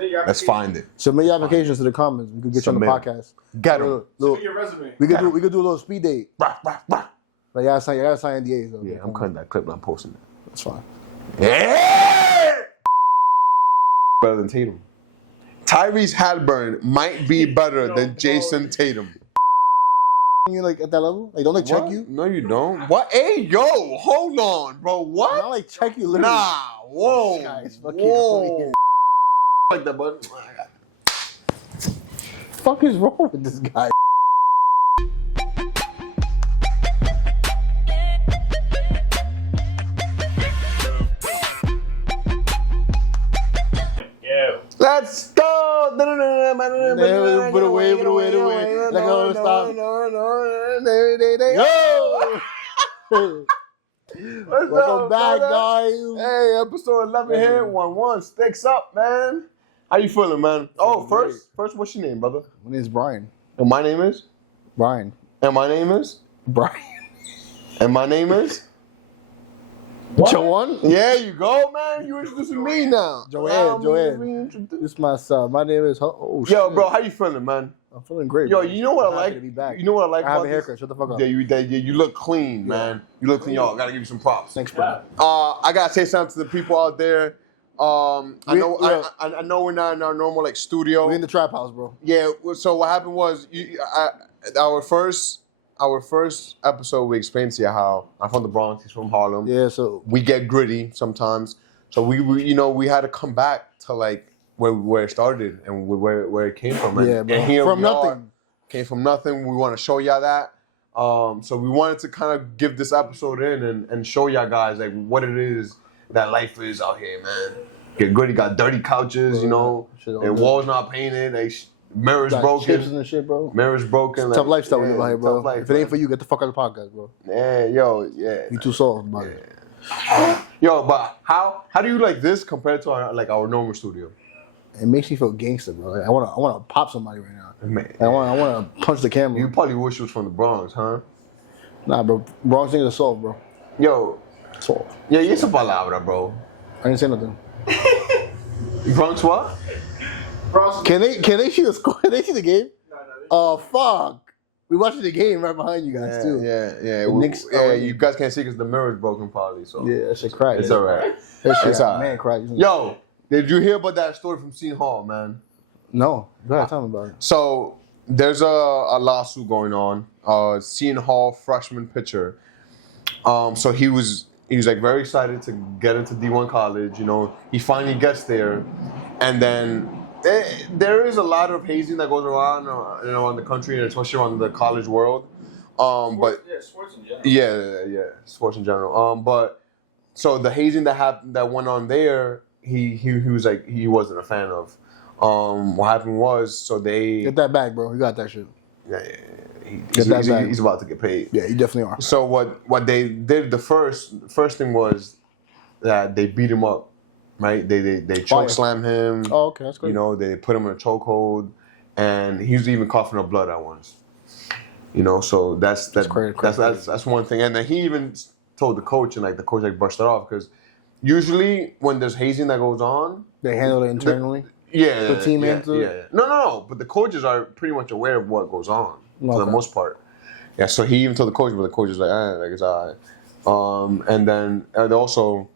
Let's find it. Submit your applications to the comments. We could get you on the podcast. Get them. Submit your resume. We could do a little speed date. Like, y'all sign NDAs though. Yeah, I'm cutting that clip and I'm posting it. That's fine. Yeah! Better than Tatum. Tyrese Haliburton might be better than Jason Tatum. You like at that level? Like, don't they check you? No, you don't. What? Hey, yo, hold on, bro. What? Not like check you literally. Nah, whoa. This guy's fucking Whoa. Like that, bud. Fuck is wrong with this guy? Let's go! Put away. Like, oh, stop. Yo! Welcome back, guys. Hey, episode 11 here. 1-1. Sticks up, man. How you feeling, man? Oh, first, what's your name, brother? My name is Brian. And my name is? Brian. And my name is? Brian. And my name is? Joanne? Yeah, you go, man. You introducing me now. Joanne. This is my son. My name is... Oh, Yo, shit. bro, how you feeling, man? I'm feeling great. Yo, bro. you know what I'm I like? happy to be back. You know what I like I about have a haircut. this? Shut the fuck up. Yeah, you look clean, man. You look clean. Yo, I gotta give you some props. Thanks, bro. I gotta say something to the people out there. I know we're not in our normal like studio. We're in the trap house, bro. Yeah. So what happened was, our first episode, we explained to you how I'm from the Bronx. He's from Harlem. Yeah. So we get gritty sometimes. So we had to come back to like where it started and where it came from. Yeah, bro. And here From we nothing. are. Came from nothing. We want to show y'all that. So we wanted to kind of give this episode in and show y'all guys like what it is that life is out here, man. Get good. You got dirty couches, you know, and walls not painted. Like mirrors broken. Chips and shit, bro. Mirrors broken. It's tough lifestyle we live out here, bro. Life, if it ain't for you, get the fuck out of the podcast, bro. Yeah, yo. You too soft about it. Yo, but how do you like this compared to our normal studio? It makes me feel gangster, bro. Like, I wanna pop somebody right now. Man. I wanna punch the camera. You probably wish you was from the Bronx, huh? Nah, bro. Bronx niggas are soft, bro. Yo. Soft. Yeah, it's a palabra, bro. I didn't say nothing. Bronx what? Bronx. Can they see the score? Can they see the game? No. Oh, fuck. We watching the game right behind you guys, too. Yeah. Knicks, You guys can't see because the mirror's broken probably, so. Yeah, that shit cracked. It's alright. That shit, It's all right. man, cracked. Yo, did you hear about that story from Seton Hall, man? No. Go ahead, tell me about it. So, there's a lawsuit going on. Seton Hall freshman pitcher. So he was like very excited to get into D1 college. You know, he finally gets there, and then there is a lot of hazing that goes around the country, and especially around the college world. But sports in general. yeah, sports in general. But so the hazing that went on there, he was like he wasn't a fan of. What happened was they Get that back, bro. You got that shit. Yeah. He's about to get paid. Yeah, you definitely are. So what they did the first thing was that they beat him up, right? They choke slam him. Oh, okay, that's good. You know, they put him in a chokehold, and he was even coughing up blood at once. You know, so that's crazy. That's one thing. And then he even told the coach, and like the coach like brushed it off because usually when there's hazing that goes on, they handle it internally. The team handles it. Yeah. No. But the coaches are pretty much aware of what goes on for the most part. Yeah. So he even told the coach, but the coach is like, it's all right. And then also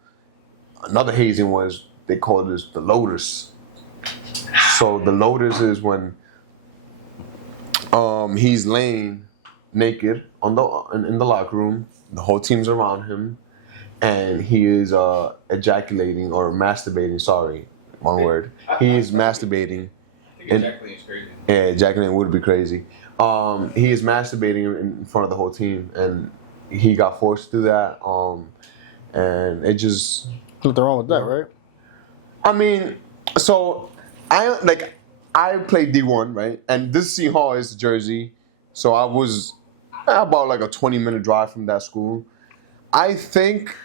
another hazing was they called this the Lotus. So the Lotus is when he's laying naked in the locker room. The whole team's around him, and he is ejaculating or masturbating. Sorry. One word. He is masturbating. I think ejaculating is crazy. Yeah, ejaculating would be crazy. He is masturbating in front of the whole team, and he got forced to do that. And it just Nothing wrong with that, right? I mean, so I played D1, right? And this Seton Hall is Jersey, so I was about like a 20-minute drive from that school. I think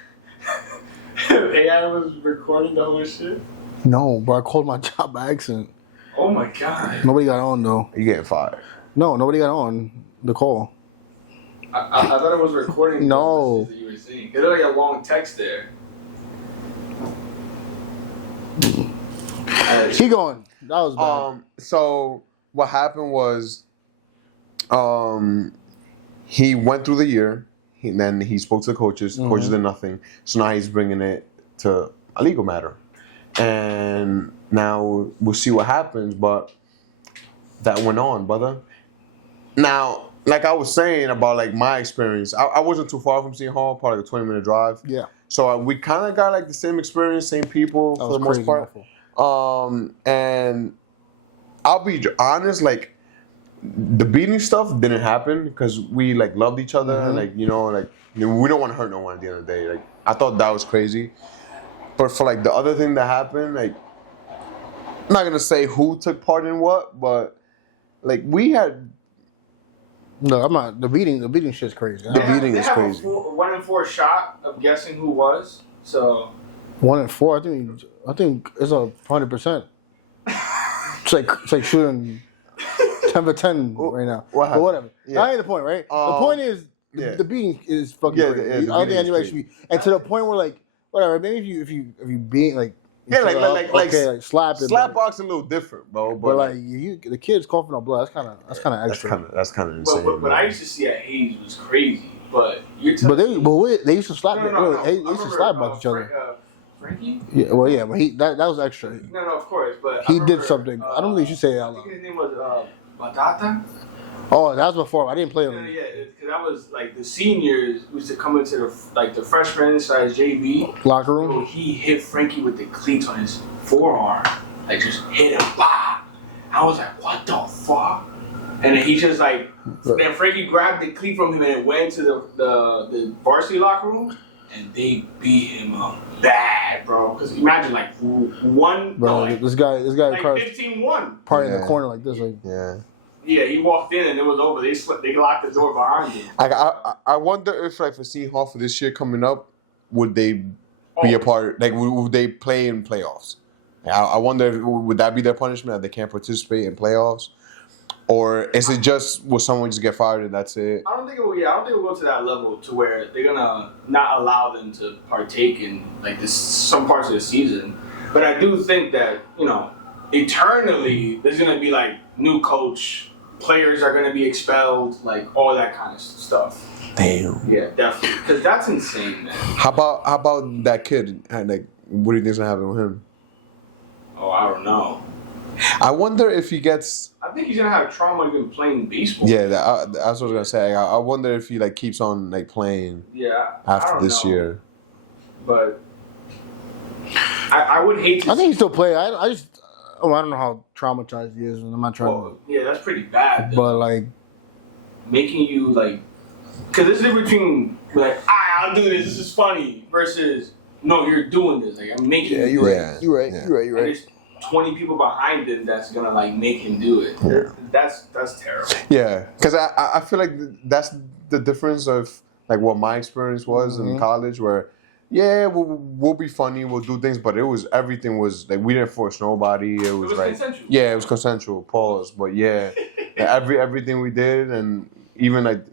AI was recording the whole shit. No, bro. I called my job by accident. Oh my god. Nobody got on though. you getting fired. No, nobody got on the call. I thought it was recording. No. The messages that you were seeing. There's like a long text there. Keep going. That was bad. So what happened was, he went through the year. Then he spoke to the coaches. The coaches did nothing. So now he's bringing it to a legal matter, and now we'll see what happens. But that went on, brother. Now, like I was saying about like my experience, I wasn't too far from Seton Hall, probably like a 20-minute drive. Yeah. So we kind of got like the same experience, same people for the most part. And I'll be honest, like the beating stuff didn't happen because we like loved each other, and like we don't want to hurt no one at the end of the day. Like I thought that was crazy, but for like the other thing that happened, like I'm not gonna say who took part in what, but like we had. No, I'm not. The beating shit's crazy. The beating is crazy. A 1-in-4 shot of guessing who was. So 1-in-4. I think it's 100%. It's like shooting 10 for 10 right now. But whatever. Yeah. That ain't the point, right? The point is the beating is fucking crazy. I don't think anybody should be. And to the point where like whatever. Maybe if you beat like. Yeah, like slap it. Slap box a little different, bro. But like the kid's coughing up blood. That's kind of extra. That's kind of insane. But I used to see at Hayes was crazy. But you're they used to slap. They used to slap box each other. Frankie? Yeah, well, yeah, but that was extra. No, of course, but he did something. I don't think you should say it out loud. I think his name was Batata. Oh, that was before. I didn't play him. Yeah, because that was like the seniors used to come into the freshmen size JV locker room. So he hit Frankie with the cleats on his forearm, like just hit him. Bah! I was like, what the fuck? And then he just like, then Frankie grabbed the cleat from him and it went to the varsity locker room, and they beat him up bad, bro. Because imagine like one, bro, this guy, like 15-1, probably in the corner like this, like Yeah, he walked in and it was over. They locked the door behind him. I wonder if like for Seton Hall for this year coming up, would they be a part? Like would they play in playoffs? I wonder if, would that be their punishment that they can't participate in playoffs, or is it just will someone just get fired and that's it? I don't think it will. Yeah, I don't think it will go to that level to where they're gonna not allow them to partake in like this some parts of the season. But I do think that eternally there's gonna be like new coach, players are gonna be expelled, like all that kind of stuff. Damn. Yeah, definitely, because that's insane, man. How about that kid? Like, what do you think's gonna happen with him? Oh, I don't know. I wonder if he gets. I think he's gonna have trauma even playing baseball. Yeah, that's what I was gonna say. I wonder if he like keeps on like playing. Yeah. After this year. But I would hate to. I think he still play. I don't know how traumatized he is, and I'm not trying to. Yeah, that's pretty bad. But like, making you like, because there's a difference between like, I'll do this. This is funny versus no, you're doing this. Like I'm making. Yeah, you're right. You're right. And there's 20 people behind him that's gonna like make him do it. Yeah. That's terrible. Yeah, because I feel like that's the difference of like what my experience was in college, where we'll be funny, we'll do things, but everything was like we didn't force nobody. It was like consensual. Yeah, it was consensual. Pause. But yeah, everything we did, and even like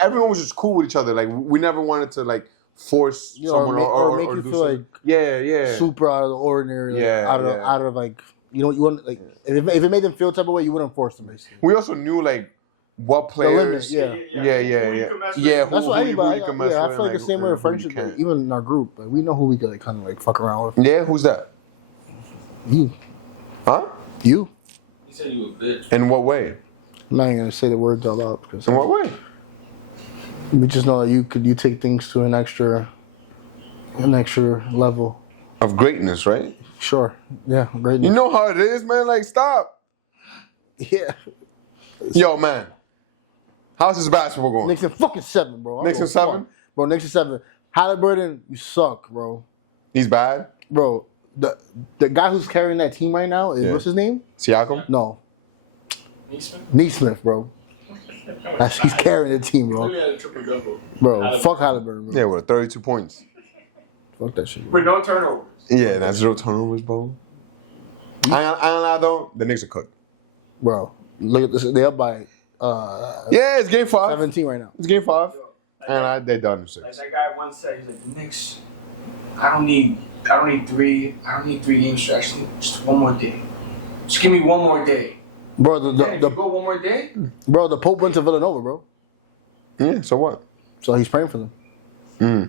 everyone was just cool with each other. Like we never wanted to like force someone or make or you do feel something. like super out of the ordinary. Like, out of like you want like if it made them feel type of way, you wouldn't force them. Basically, we also knew like what players. Yeah. That's what anybody. I feel like the same way with friendship. Even in our group, like, we know who we could like kind of like fuck around with. Yeah, who's that? You. Huh? You. He said you a bitch. In what way? I'm not even gonna say the words out loud because. In what way? We just know that you take things to an extra level of greatness, right? Sure. Yeah, greatness. You know how it is, man. Like, stop. Yeah. Yo, man. How's this basketball going? Knicks in fucking 7, bro. Knicks in 7? Bro, Knicks in 7. Haliburton, you suck, bro. He's bad? Bro, the guy who's carrying that team right now is, what's his name? Siakam? No. Neesmith? Neesmith, bro. He's carrying the team, bro. Maybe had a triple-double. Bro, fuck Haliburton, bro. Yeah, with 32 points. Fuck that shit, bro. With no turnovers. Yeah, that's 0 turnovers, bro. I ain't lie, though. The Knicks are cooked. Bro, look at this. They're up by yeah, it's game 5. 17 right now. It's game 5. And they're done in 6. Like that guy once said, he's like, the Knicks, I don't need I don't need 3. I don't need 3 game stretch. Just one more day. Just give me one more day. Bro, You go one more day. the Pope went to Villanova, bro. Yeah. So what? So he's praying for them.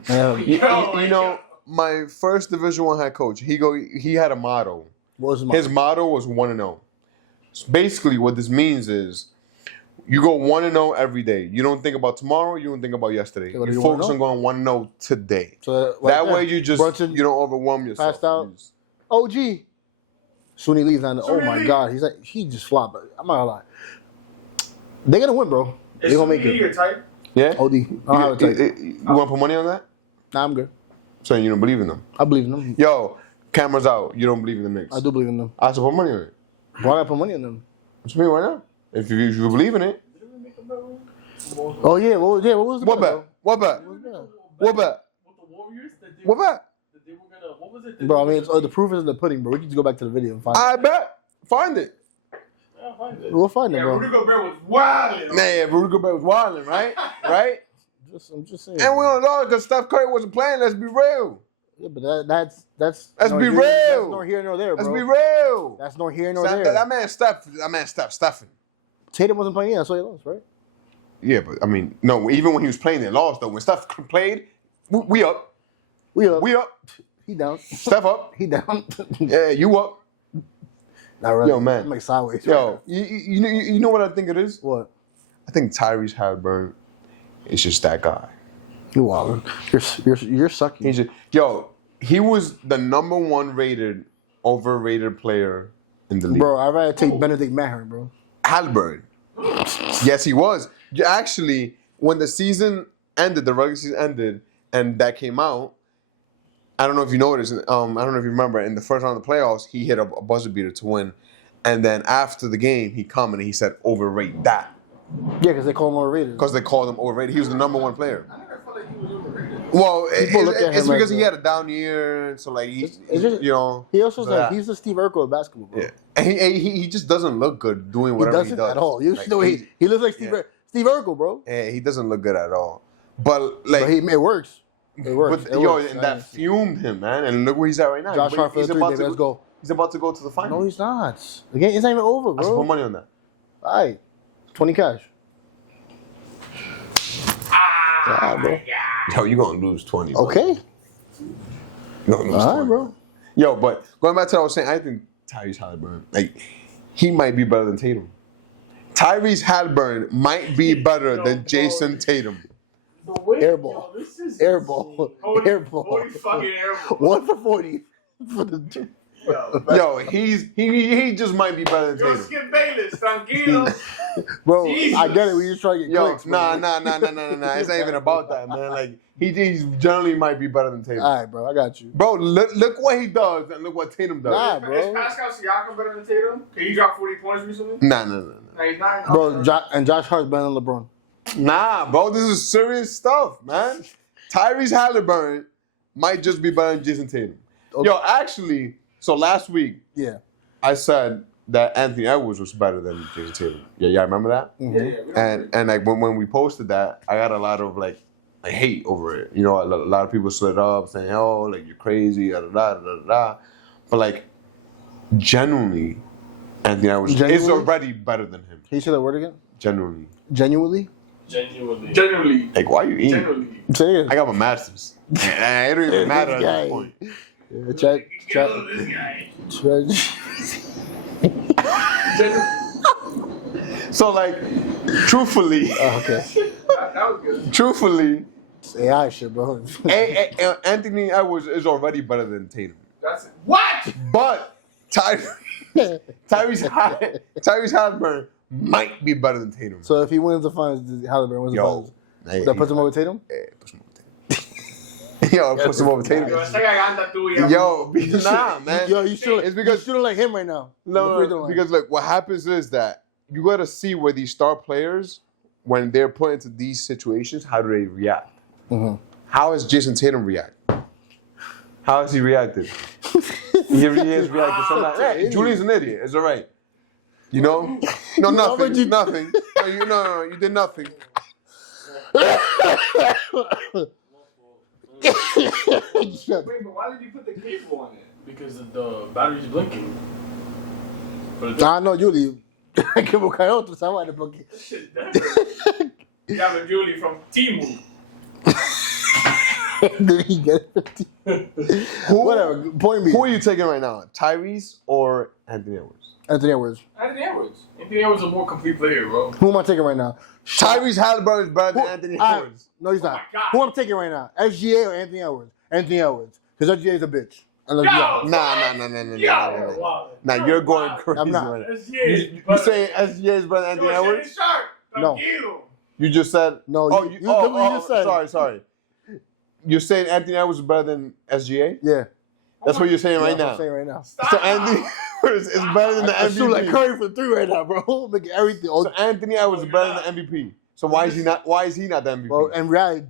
Yeah. You know, my first Division I head coach. He had a motto. What was his motto? His motto was 1-0. So basically, what this means is you go 1-0 every day. You don't think about tomorrow. You don't think about yesterday. Okay, You focus on going 1-0 today. So That way, you just Brunson you don't overwhelm yourself. passed out. OG. Soon he leaves on the. Oh my God, he just flopped. I'm not gonna lie. They're gonna win, bro. They're gonna make it. Your type? Yeah. OD. I don't have a type. You want to put money on that? Nah, I'm good. So you don't believe in them? I believe in them. Yo, cameras out. You don't believe in the Knicks? I do believe in them. I should put money on it. Why gotta put money on them? What you mean? Why not? If you believe in it. Oh yeah, what was the What bet, bet? What bet? bro? What bet? With the Warriors, that they, What bet? that they were gonna. What was it? Bro, I mean, the proof is in the pudding, bro. We can just go back to the video and find it. I bet. Find it. I'll find it. We'll find it, Yeah, bro. Rudy Gobert was wild. Yeah, Rudy Gobert was wilding, right? Right? I'm just saying. And we don't know because Steph Curry wasn't playing. Let's be real. Yeah, but that's Let's nor be here- real. That's nor here nor there, bro. Let's be real. That's nor here nor That, there. that man Stephing. Tatum wasn't playing. Yeah, so he lost, right? Yeah, but I mean, no. Even when he was playing, they lost though. When Steph played, we up. We up. We up. He down. Steph up. He down. Yeah, you up. Not really. Yo, man. I'm like sideways. Yo, you know what I think it is? What? I think Tyrese Haliburton is just that guy. You wildin'. You're sucky. He's just, he was the number 1 overrated player in the league. Bro, I'd rather take Benedict Mathurin, bro. Haliburton. Yes, he was. Actually, when the season ended, the regular season ended, and that came out, I don't know if you noticed, I don't know if you remember, in the first round of the playoffs, he hit a buzzer beater to win. And then after the game, he commented, he said, overrate that. Yeah, because they call him overrated. Because they called him overrated. He was the number 1 player. I never felt like he was overrated. Well, People look at it's him because as he had a down year, so like, It's just- you know. He also so like that- he's the Steve Urkel of basketball, bro. Yeah. And he just doesn't look good doing He whatever doesn't he does. at all. You Like, know, he looks like yeah. Steve Urkel, bro. Yeah, he doesn't look good at all. But like, But it works. It works. but, It yo, works. and that fumed him, man. And look where he's at right now. Josh Hart for the 3, about baby. to Let's go. He's about to go to the No, final. he's not. The game, it's not even over, I should put bro. money on that. All right, 20 cash. Ah, bro. Yo, you gonna lose 20. Bro. Okay. You gonna lose All 20. right, bro. Yo, but going back to what I was saying, I think Tyrese Haliburton, like, he might be better than Tatum. Tyrese Haliburton might be better than Jason Tatum. The way, Airball. Yo, this is Airball. Holy Airball. fucking airball. 1 for 40 for the. Yo, he just might be better than Yo, Tatum. Skip Bayless, tranquilo. Bro, Jesus. I get it. We just trying to get Yo, clicks, bro. nah. It's not even about that, man. Like, he generally might be better than Tatum. All right, bro. I got you. Bro, look what he does and look what Tatum does. Nah, Is bro. Pascal Siakam better than Tatum? Can he drop 40 points recently? Nah. No, he's not. Bro, Josh Hart's better than LeBron. Nah, bro, this is serious stuff, man. Tyrese Haliburton might just be better than Jason Tatum. Okay. Yo, actually, so last week, Yeah. I said that Anthony Edwards was better than Jason Tatum. Yeah, y'all remember that? Mhm. And like when we posted that, I got a lot of like hate over it. You know, a lot of people slid up saying, "Oh, like you're crazy," da da da da da. But like, genuinely, Anthony Edwards is Genuinely? already better than him. Can you say that word again? Genuinely, Genuinely? genuinely. Generally. like why you eating? Generally. Say it. I got my masters. And it don't even matter at this point. Yeah, check. Kill this guy. So like, truthfully, Okay. That was good. truthfully, It's AI shit, bro. Anthony Edwards is already better than Tatum. That's it. What? But Tyrese Haliburton might be better than Tatum. So if he wins the finals, Haliburton wins the finals. That puts him over Tatum? Yeah, puts him over Tatum. Yo, it puts him over Tatum. Yo, esa garganta tuya. Yo, nah, man. Yo, you should. It's because you shooting like him right now. no, because look, what happens is that you got to see where these star players, when they're put into these situations, how do they react? Mm-hmm. How has Jason Tatum reacted? How has he reacted? he has reacted. Sometimes, hey, Julian's an idiot. It's all right. You know? No, nothing. Nothing. No, you did nothing. Shut Wait, but why did you put the cable on it? Because the battery's blinking. But it's Ah, no, Julie. Hay que buscar otro, ¿sabes? Porque... Shit, that's you have a Julie from Timu. Did he get it? Whatever. Point me. Who are you taking right now? Tyrese or Anthony Edwards? Anthony Edwards. Anthony Edwards. Anthony Edwards is a more complete player, bro. Who am I taking right now? Tyrese Haliburton is better than Anthony Edwards. No, he's not. my God. Who I'm taking right now? SGA or Anthony Edwards? Anthony Edwards. Because SGA is a bitch. I love you. Yo, Wow. Nah, you're going crazy I'm not. right now. SGA. You saying SGA is better than Anthony Edwards? Sharp. No. Tranquilo. You just said No, Oh, you just said. Sorry. You're saying Anthony Edwards is better than SGA? Yeah. That's what you're saying right That's what now. I'm saying right now. So Anthony Edwards is better than the I shoot like MVP. Curry for 3 right now, bro. Making everything. So Anthony Edwards is better than the MVP. So why is he not? Why is he not the MVP? Well, in reality,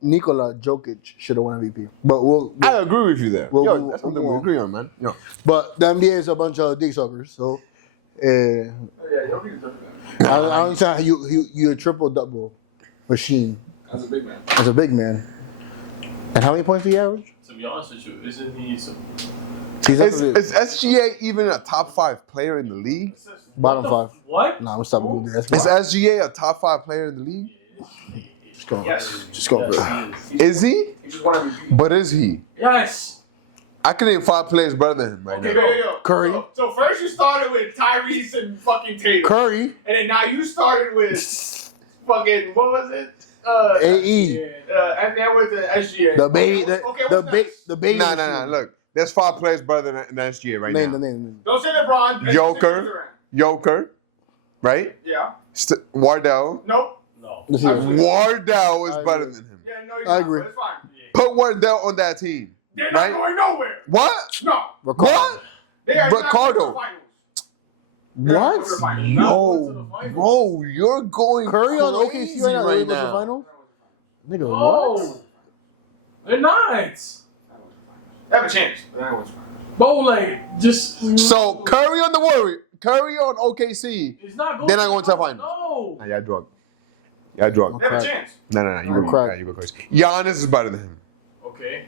Nikola Jokic should have won MVP. But I agree with you there. Well, That's something we agree on, man. Yo. but the NBA is a bunch of dick suckers. So Yeah, Jokic does that. I don't understand how you a triple double machine As a big man. as a big man. And how many points do you average? To be honest with you, isn't he some He's up Is to the SGA even a top 5 player in the league? bottom 5. What? Nah, I'm stopping with that. Is SGA a top 5 player in the league? Just go. Yes. Just go. Yes, he is. Is he? He just won MVP. But is he? Yes. I can name 5 players better than him right Okay, now. yo. Curry. So first you started with Tyrese and fucking Tatum. Curry, And then now you started with fucking, what was it? AE, Anthony Edwards and SGA. the baby, Okay, the what's big, next? the baby. Nah. Look, there's 5 players better than SGA right Name now. the name. Don't say LeBron. Joker. Joker, right? Yeah. Wardell. Nope. No. Let's hear it. Wardell is I better agree. than him. Yeah, no, he's I not, agree. but it's fine. Put Wardell on that team. They're not Right? going nowhere. What? No. Ricardo. What? They are not Ricardo. going to the finals. They're not going to the finals. Yo, bro, you're going Curry on crazy OKC right now. They right go to the now. final. Nigga, Oh. what? They're not. They have a chance. But they're not going to the finals. Bro, like, just. So Curry on the Warriors, Curry on OKC. He's not going They're not going to the finals. No. Nah, y'all drunk. Y'all drunk. They have a Crack. chance. No. You I'm go crack. crazy. You go crazy. Giannis is better than him. Okay.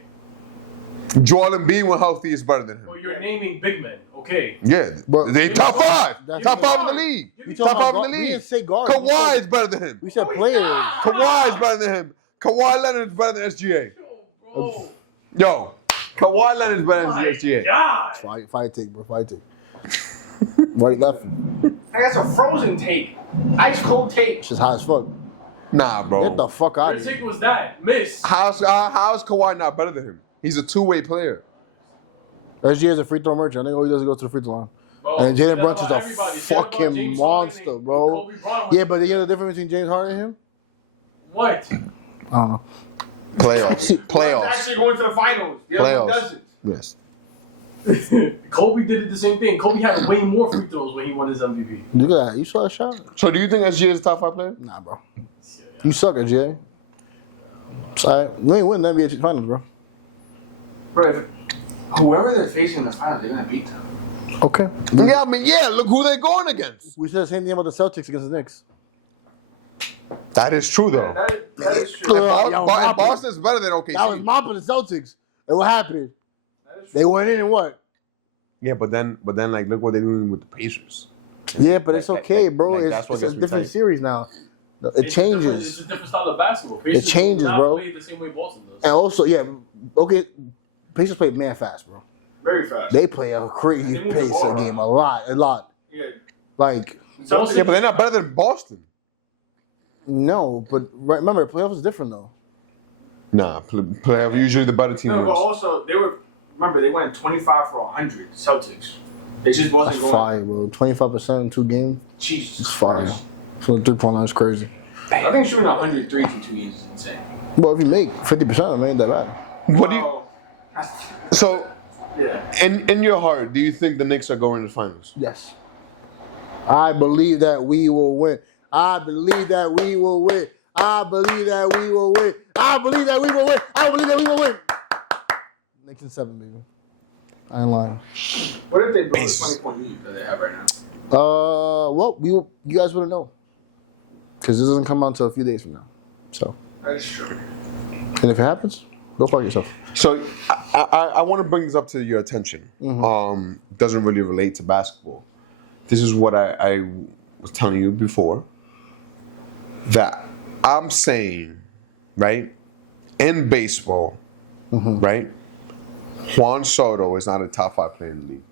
Joel Embiid when healthy is better than him. Well, you're naming big men. Okay. Yeah, But- they top 5. That's- Top 5 in the league. We Top talking 5 about in the guard- We league. didn't say guard. Kawhi is better than him. We said players. Kawhi is better than him. Kawhi Leonard is better than SGA. Bro. Yo, Kawhi Leonard is better than My SGA. God. Fight take, bro. Fight take. Right, left. That's a frozen take. Ice cold take. It's just hot as fuck. Nah, Get bro. the fuck out What of here. take was that? Miss. How's Kawhi not better than him? He's a 2-way player. SGA is a free throw merchant. I think all he does is go to the free throw line. Bro, And Jalen that's Brunson's about a everybody. fucking James monster, Harden and bro. Kobe Bryant. Yeah, but you know the difference between James Harden and him? What? I don't know. Playoffs. One's Playoffs. actually going to the finals. The other one Playoffs. doesn't. Yes. Kobe did it the same thing. Kobe had way more free throws when he won his MVP. Look at that. You saw that shot? So do you think SGA is a top 5 player? Nah, bro. You suck at GA. Sorry. You ain't winning the NBA finals, bro. Bro, if whoever they're facing in the finals, they're going to beat them. Okay. Yeah, I mean, yeah, look who they're going against. We said the same thing about the Celtics against the Knicks. That is true, though. That is true. Y'all And mopping. Boston is better than That was OKC. mopping the Celtics. And what happened? That is true. They went in and what? Yeah, but then, like, look what they're doing with the Pacers. Yeah, but it's Like, okay, like, bro. like, it's that's what it's a gets me different tight. series now. It It's a changes. different style of basketball. Pacers changes, do not bro. Play the same way Boston does. And also, yeah, okay, Pacers play man fast, bro. Very fast. They play a crazy They move the pace ball of around. game, a lot. Yeah. Like, Celtics- Yeah, but they're not better than Boston. no, but remember, playoffs is different though. Nah, playoff usually the better team No, but wins. also, they went 25 for 100, Celtics. They just wasn't That's going. fire, bro. 25% in 2 games. Jesus It's fire. Christ. So the 3-point line is crazy. I think shooting 100 threes in 2 games is insane. Well, if you make 50%, it ain't that bad. What do you? Well, So, yeah. in your heart, do you think the Knicks are going to the finals? Yes. I believe that we will win. I believe that we will win. I believe that we will win. I believe that we will win. I believe that we will win. Knicks in 7, baby. I ain't lying. What if they blow the 20-point lead that they have right now? Well, you guys wouldn't know. Because this doesn't come out until a few days from now. So, That is true. and if it happens, Go fuck yourself. So I want to bring this up to your attention. Doesn't really relate to basketball. This is what I was telling you before. That I'm saying, right? In baseball, right? Juan Soto is not a top 5 player in the league.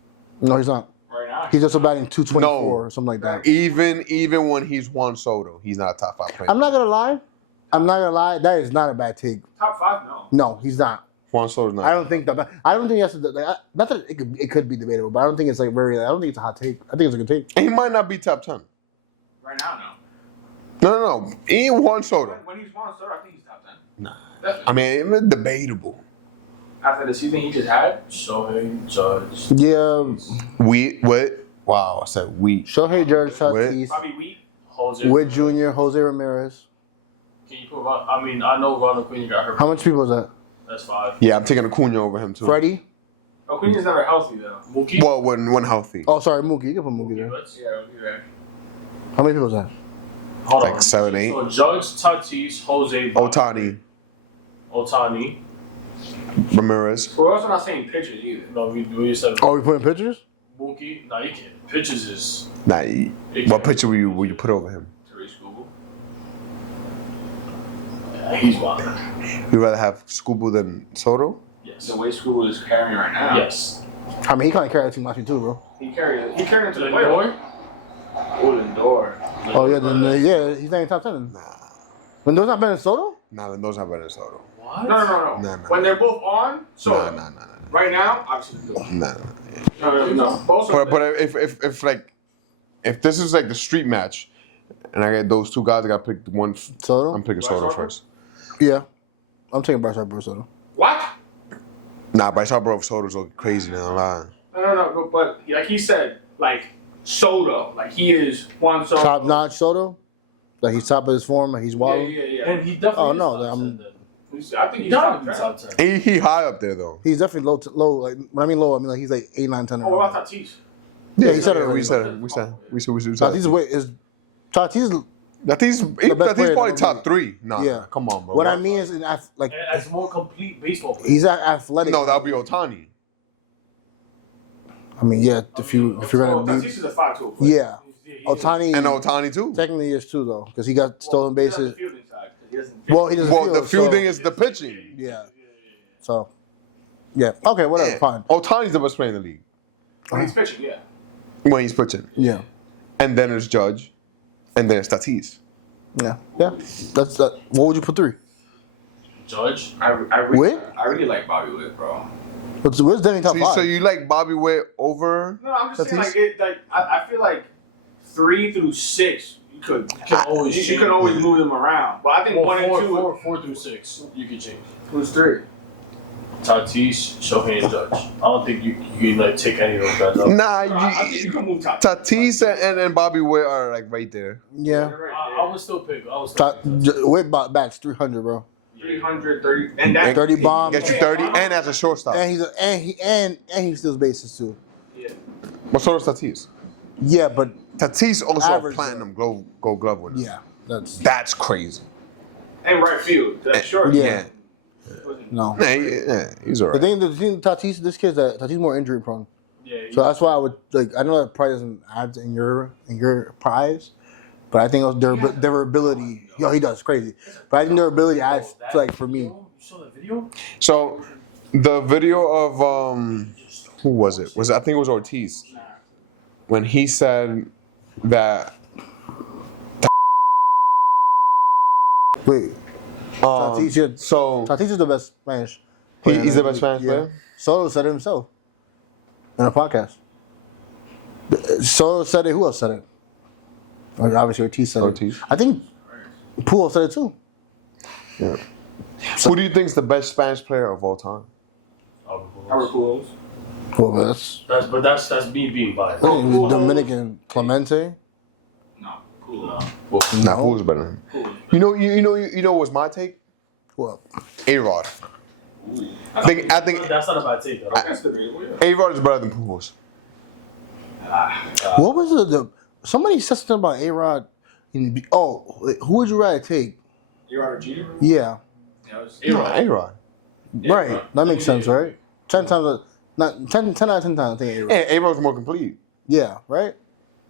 No, he's not. Right now. He's just batting 224 No. or something like that. Even when he's Juan Soto, he's not a top 5 player. I'm not gonna lie. That is not a bad take. Top 5, no. No, he's not. Juan Soto's not. I don't think that. I don't think that's not that it could be debatable, but I don't think it's like very. I don't think it's a hot take. I think it's a good take. And he might not be top 10. Right now, no. No. He ain't Juan Soto. When he's Juan Soto, I think he's top 10. Nah. Definitely. I mean, it's debatable. After the season he just had, Shohei, Judge. Yeah, What? Wow, I said we. Shohei Judge, Tatis, Bobby Wheat. Jose. Witt Jr., Jose Ramirez. Can you put? I mean, I know Ronald Acuna got hurt. How much people is that? That's 5. Yeah, I'm taking Acuna over him too. Freddie? Acuna's never healthy though. Mookie. Well, when healthy. Oh, sorry, Mookie. You can put Mookie there. Yeah, he'll be there. How many people is that? Hold Like on. 7, 8. So Judge, Tatis, Jose, Ohtani. Ramirez. We're also not saying pitchers either. No, we said Oh, we putting pictures? Mookie. Nah, you can't. Pitches is Nah, you what can't. picture will you put over him? Therese Google. Yeah, he's wild. You rather have Scooble than Soto? Yes. The way Scoogle is carrying right now. Yes. I mean, he can't carry that team last year too, bro. He carried it to the Lindor? playoffs. Lindor. Oh yeah, then he's not in top 10. Nah. Lindor's not better than Soto? Nah, those not better than Soto. What? No. Nah. When they're both on, so Nah. right now, obviously Lindor. Nah. No. Both of But them. if this is like the street match, and I get those two guys, I got to pick one. Soto? I'm picking Bryce Soto Harper? first. Yeah. I'm taking Bryce Harper Soto. What? Nah, Bryce Harper over Soto's looking crazy now. Lie. No. But like he said, like Soto, like he is Juan Soto. Top notch Soto? Like he's top of his form, like he's wild. Yeah. And he definitely. Oh, no, is top I'm- 10 then. I think He he's gotta top be 10. top 10. He high up there though. He's definitely low. Like when I mean low, I mean like he's like 8, 9, 10. Oh, what about Tatis? Yeah, he said it We already. said it. We said Tatis is wait is Tatis. Tatis best player probably in the top league. 3. Nah, Yeah. come on, bro. What I mean is like And as more complete baseball player. he's athletic. No, that'll be Ohtani. I mean, yeah. If you're gonna Tatis be, is a 5-tool. yeah. Otani And Ohtani too. technically is too though, because he got stolen bases. Well, Well, he doesn't. Well, field, the fielding so, is the pitching. yeah. So, yeah. Okay, whatever. Yeah. Fine. Ohtani's the best player in the league when he's pitching, yeah. when he's pitching. Yeah. And then there's Judge, and then it's Tatis. Yeah. That's that. What would you put 3? Judge. I Witt? really like Bobby Witt, bro. What's definitely top 5? So you like Bobby Witt over? No, I'm just saying, Tatis? I feel like 3 through 6, you could always you change. can always move them around. But I think Well, 1 and 2 4 through 6, you can change. who's 3. Tatis, Shohei, and Judge. I don't think you can like take any of those guys out. Nah, I think you can move top. Tatis and Bobby Witt are like right there. Yeah. I would still pick. Witt bats 300, bro. 330 and that 30 bombs. Get you 30 and as a shortstop. And he steals bases too. Yeah. But so does Tatis. Yeah, but Tatis also Average, a platinum Gold Glove winner. yeah, That's crazy. And right field. That's short. Yeah. No. He's The alright. thing Tatis, this kid's Tatis more injury prone. Yeah. So that's why I would like. I know that probably doesn't add in your prize, but I think their ability. Yo, he does crazy. But I think their ability adds to, like for me. You saw that video? So the video of who was it? I think it was Ortiz when he said that Wait, Tatis, Tatis is the best Spanish. player he's in the best Spanish player? Soto said it himself in a podcast. Soto said it. Who else said it? Well, obviously, Ortiz said Ortiz. it. I think Pujols said it too. Yeah. Who do you think is the best Spanish player of all time? Albert Pujols. Well, That's me being biased. Dominican Clemente. No, Pujols. Nah, who's better than him? You know what's my take? What? A-Rod. I think That's not a bad take. Though. That's debatable, yeah. A-Rod is better than Pujols. What was the somebody said something about A-Rod? Who would you rather take? A-Rod or Jeter? Yeah. Yeah, it was A-Rod. Right. That makes sense, right? 10 times, not 10 out of 10 times, I think A-Rod. Yeah, A-Rod's more complete. Yeah, right?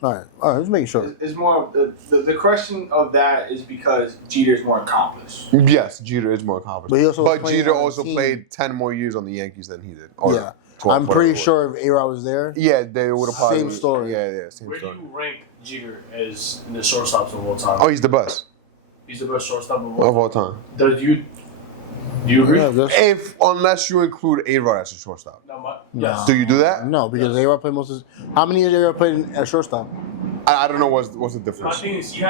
All right, just making sure. It's more the question of that is because Jeter's more accomplished. Yes, Jeter is more accomplished. But he also But played Jeter on the also team. played 10 more years on the Yankees than he did. Or Yeah. 12, I'm whatever pretty it was. sure if A-Rod was there, Yeah, they would have probably. Same story. Yeah, same Where do story. you rank Jeter as in the shortstops of all time? Oh, he's the best He's the best shortstop of of all all time. time. Do you agree? yeah, Unless you include A-Rod as a shortstop. Yes. Do you do that? no, because A-Rod played most of his... How many years A-Rod played at shortstop? I don't know what's the My difference. thing is he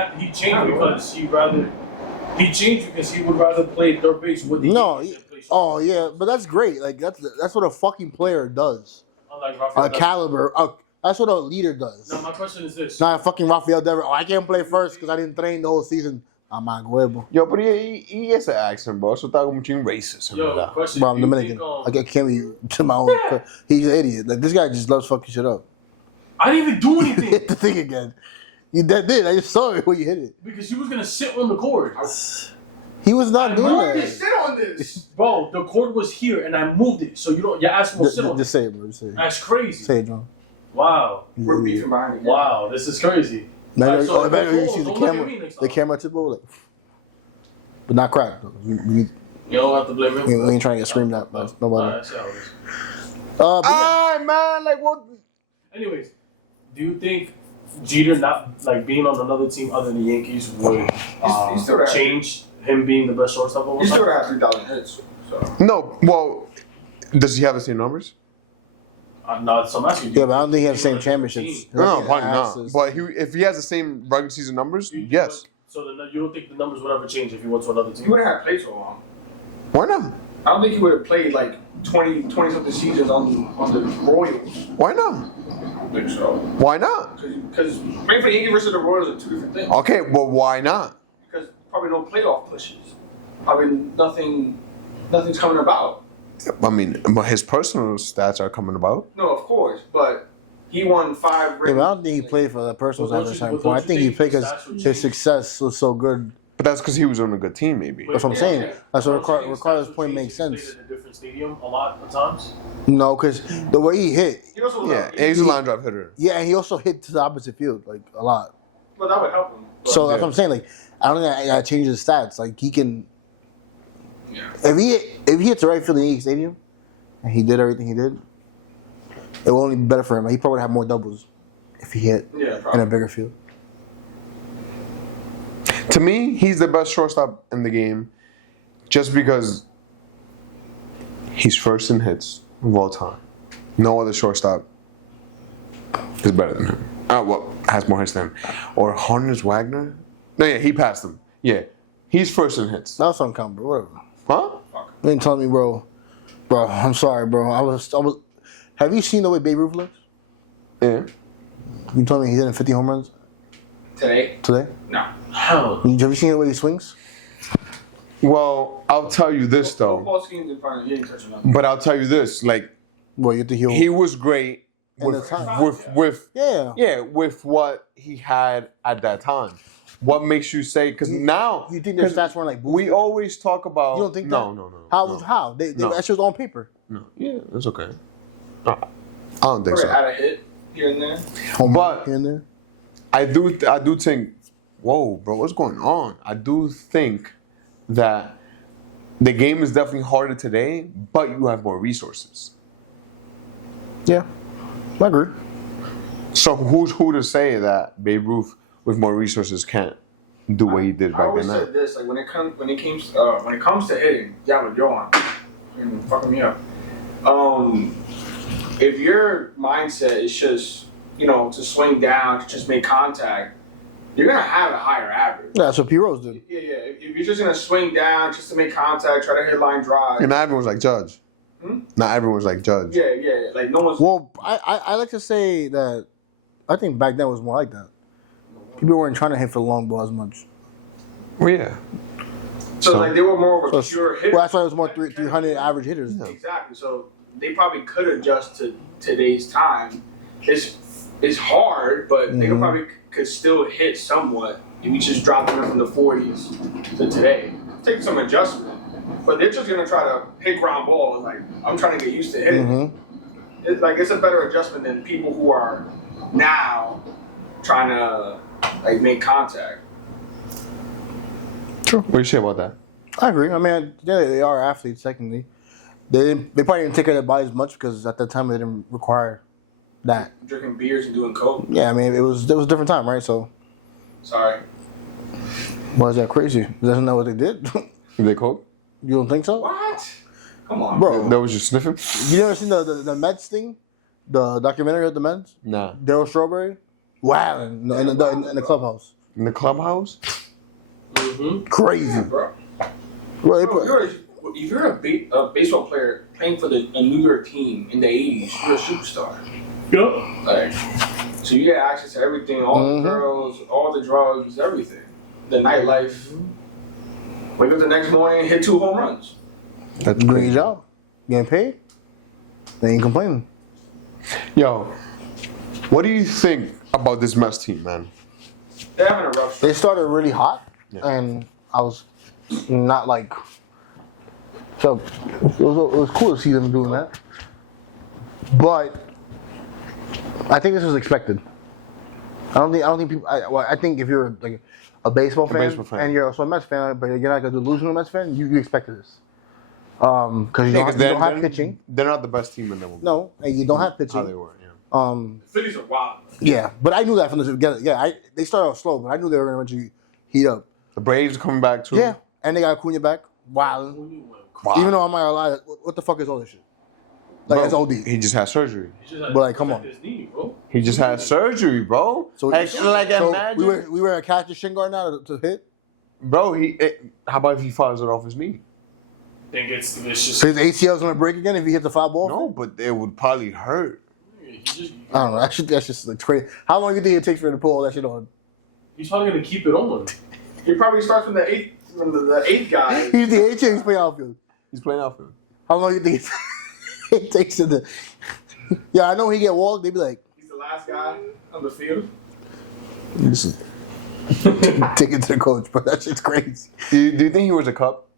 changed because he would rather play third base with the No, Yankees than play shortstop. oh yeah, but that's great. Like that's what a fucking player does. Unlike Rafael A caliber. That's what a leader does. Now my question is this. Not a fucking Rafael Devers. Oh, I can't play first because I didn't train the whole season. I'm not huevo. Yo, but he is an accent, bro. Eso está como un chin racist. Yo, question. Bro, I'm do you Dominican. think, I can't be to my own. He's an idiot. Like this guy just loves fucking shit up. I didn't even do anything Hit the thing again. You that did. I just saw it when you hit it. because he was gonna sit on the cord. He was not doing Why did you that. sit on this? Bro, the cord was here and I moved it. So your ass will sit on it. Just say it, bro. Just say it. That's crazy. Say it, John. Wow. We're beefing behind it. Wow, this is crazy. Now, Alright, so you see the don't look at camera. me next The time. camera tip over, like, but not crack. Though. You don't have to blame him. We ain't trying to get screamed at by nobody. Alright, see how it is. But yeah. Ah, man, like what? Anyways, do you think Jeter not like being on another team other than the Yankees would He's still there. change him being the best shortstop of all He still time? have 3,000 hits. So No, well, does he have the same numbers? No, so I'm asking you. Yeah, but I don't think he has the same championships. No, He probably has not. his- But if he has the same regular season numbers, yes. So you don't think the numbers would ever change if he went to another he team? wouldn't have played so long. Why not? I don't think he would have played like 20 something seasons on the Royals. Why not? I don't think so. Why not? Because playing for the Yankees versus the Royals are two different things. Okay, well, why not? Because probably no playoff pushes. Probably nothing's coming about. I mean, but his personal stats are coming about. No, of course, but he won 5 Yeah, but I don't think he played for the personal Well, don't side you- at well, point. don't I you think he think played the because stats would his change? success was so good. But that's because he was on a good team, maybe. That's what I'm Yeah, saying. yeah. That's what Don't you think Ricardo's stats would point change makes if he sense. played at a different stadium a lot of times. No, because the way he hit, He also was Yeah, a, he's a line drive hitter. yeah, and he also hit to the opposite field like a lot. but that would help him. But, So that's Yeah. what I'm saying. Like, I don't think I change his stats. Like he can, yeah. if he hits the right field in Yankee Stadium, and he did everything he did, it will only be better for him. He probably would have more doubles if he hit Yeah, in a probably. bigger field. To me, he's the best shortstop in the game just because he's first in hits of all time. No other shortstop is better than him. Well, has more hits than him. Or Honus Wagner? No, yeah, he passed him. Yeah, he's first in hits. That's uncomfortable, bro. Whatever. Huh? You ain't telling me, bro. Bro, I'm sorry, bro. I was. Have you seen the way Babe Ruth looks? Yeah. You told me he's hitting 50 home runs Today? today. No. Hell, Have you seen the way he swings? Well, I'll tell you this though. Football schemes in front of he ain't touching nothing. But I'll tell you this, like Well, you get the heel. he was great In with the time. with Yeah. with what he had at that time. What makes you say? Because now You think their 'cause stats weren't like we always talk about. You don't think no, that? no, no. How? no, How? They No. that shit was on paper. No. Yeah, it's okay. I don't think Probably so. add a hit here and there. Home But- run here and there. I do think. Whoa, bro, what's going on? I do think that the game is definitely harder today, but you have more resources. Yeah, I agree. So who's who to say that Babe Ruth with more resources can't do what he did I back always then? said this, like when it comes to hitting, yeah, with Johan, you're fucking me up. If your mindset is just, to swing down, to just make contact, you're gonna have a higher average. Yeah, that's what P Rose did. Yeah. If you're just gonna swing down just to make contact, try to hit line drive. And not everyone's like Judge. Not everyone's like Judge. Yeah. Like no one's. Well, I like to say that I think back then was more like that. People weren't trying to hit for the long ball as much. Well, yeah. So like they were more of a So, pure hitter. well, that's why it was more 300 average hitters. Yeah. Exactly. So they probably could adjust to today's time. It's hard, but they probably could still hit somewhat. And we just dropped them from the 40s to today. Take some adjustment. but they're just gonna try to hit ground balls. Like I'm trying to get used to hitting. Mm-hmm. It's a better adjustment than people who are now trying to like make contact. True. What do you say about that? I agree. I mean, yeah, they are athletes. Technically, they probably didn't take care of their bodies much because at that time they didn't require that. Drinking beers and doing coke. Yeah, I mean, it was a different time, right? So, Sorry. why is that crazy? Doesn't know what they did. They coke? You don't think so, What? Come on, bro? That was just sniffing? You never seen the Mets thing, the documentary of the Mets? Nah. Daryl Strawberry, wow, in the clubhouse, In the clubhouse? Mm-hmm. crazy, Yeah, bro. bro. They Bro, if you're a baseball player playing for a New York team in the 80s, you're a superstar. Yep. Like, so you get access to everything, all the girls, all the drugs, everything. The nightlife. Wake up the next morning, hit 2 home runs. That's doing your crazy. job, getting paid. They ain't complaining. Yo, what do you think about this Mets team, man? They're having a rough They stretch. started really hot, Yeah. and I was not like. So it was cool to see them doing that, but I think this was expected. I don't think people. I think if you're like a baseball fan, and you're also a Mets fan, but you're not a delusional Mets fan, you expected this. Because you don't have pitching. They're not the best team in the world. No, and you don't have pitching. How they were, yeah. The Phillies are wild. Yeah, but I knew that from the beginning. Yeah, they started off slow, but I knew they were going to eventually heat up. The Braves are coming back too. Yeah, and they got Acuna back. Wow. Wow. Even though I'm not gonna lie, what the fuck is all this shit? Like, Bro, it's OD. He just had surgery. But, like, come on. His knee, bro. He just had surgery, bro. So, Imagine. we were a catcher shin guard now to hit. Bro, how about if he fires it off his knee? Think it's just. So his ACL's gonna break again if he hits the foul ball? No, but it would probably hurt. I don't know. That's just like crazy. How long do you think it takes for him to pull all that shit on? He's probably gonna keep it on. He probably starts from the eighth guy. He's the HA. He's playing outfield. He's playing outfield. How long do you think it takes him to? Yeah, I know when he get walked, they be like, He's the last guy on the field. take it to the coach, but that shit's crazy. Do you think he wears a cup?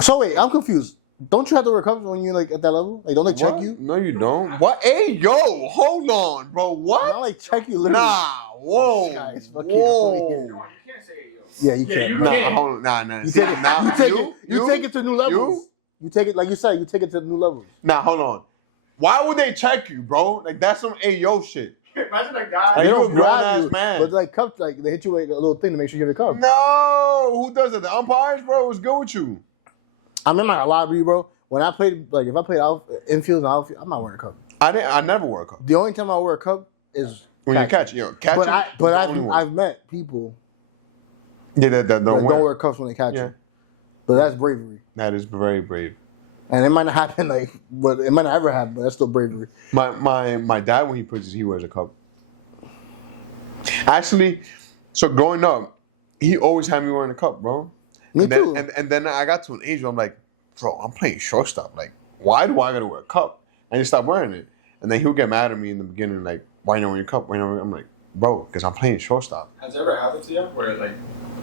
So wait, I'm confused. Don't you have to wear cups when you're like at that level? Like, don't they check What? you? No, you don't. What? Hey, yo, hold on, bro. What? Not like check you literally. Nah, whoa, This guy is fucking whoa. funny. Come on, you can't say it, yo. Yeah, you can't. you bro. Nah, can't. hold on. Nah. You take it. Nah, You take it to new levels. You take it like you said. You take it to new levels. Nah, hold on. Why would they check you, bro? Like that's some ayo shit. Imagine a guy. Like, They you don't a grab grown-ass you, man. but like cups, like they hit you with a little thing to make sure you have a cup. No, who does it? The umpires, bro. What's good with you? I'm not gonna lie to you, bro. When I played, like if I played infield and outfield, I'm not wearing a cup. I never wore a cup. The only time I wear a cup is When you catch, catching. But I've met people that that don't wear. don't wear cups when they catch Yeah. you. But that's bravery, That is very brave. and it might not happen but it might not ever happen. But that's still bravery. My dad, when he pitches, he wears a cup. Actually, so growing up, he always had me wearing a cup, bro. Me and too. Then, and then I got to an age where I'm like, bro, I'm playing shortstop. Like, why do I gotta wear a cup? And he stopped wearing it. And then he'll get mad at me in the beginning, like, why you not wearing your cup? Why you not wearing-" I'm like, bro, because I'm playing shortstop. Has it ever happened to you where like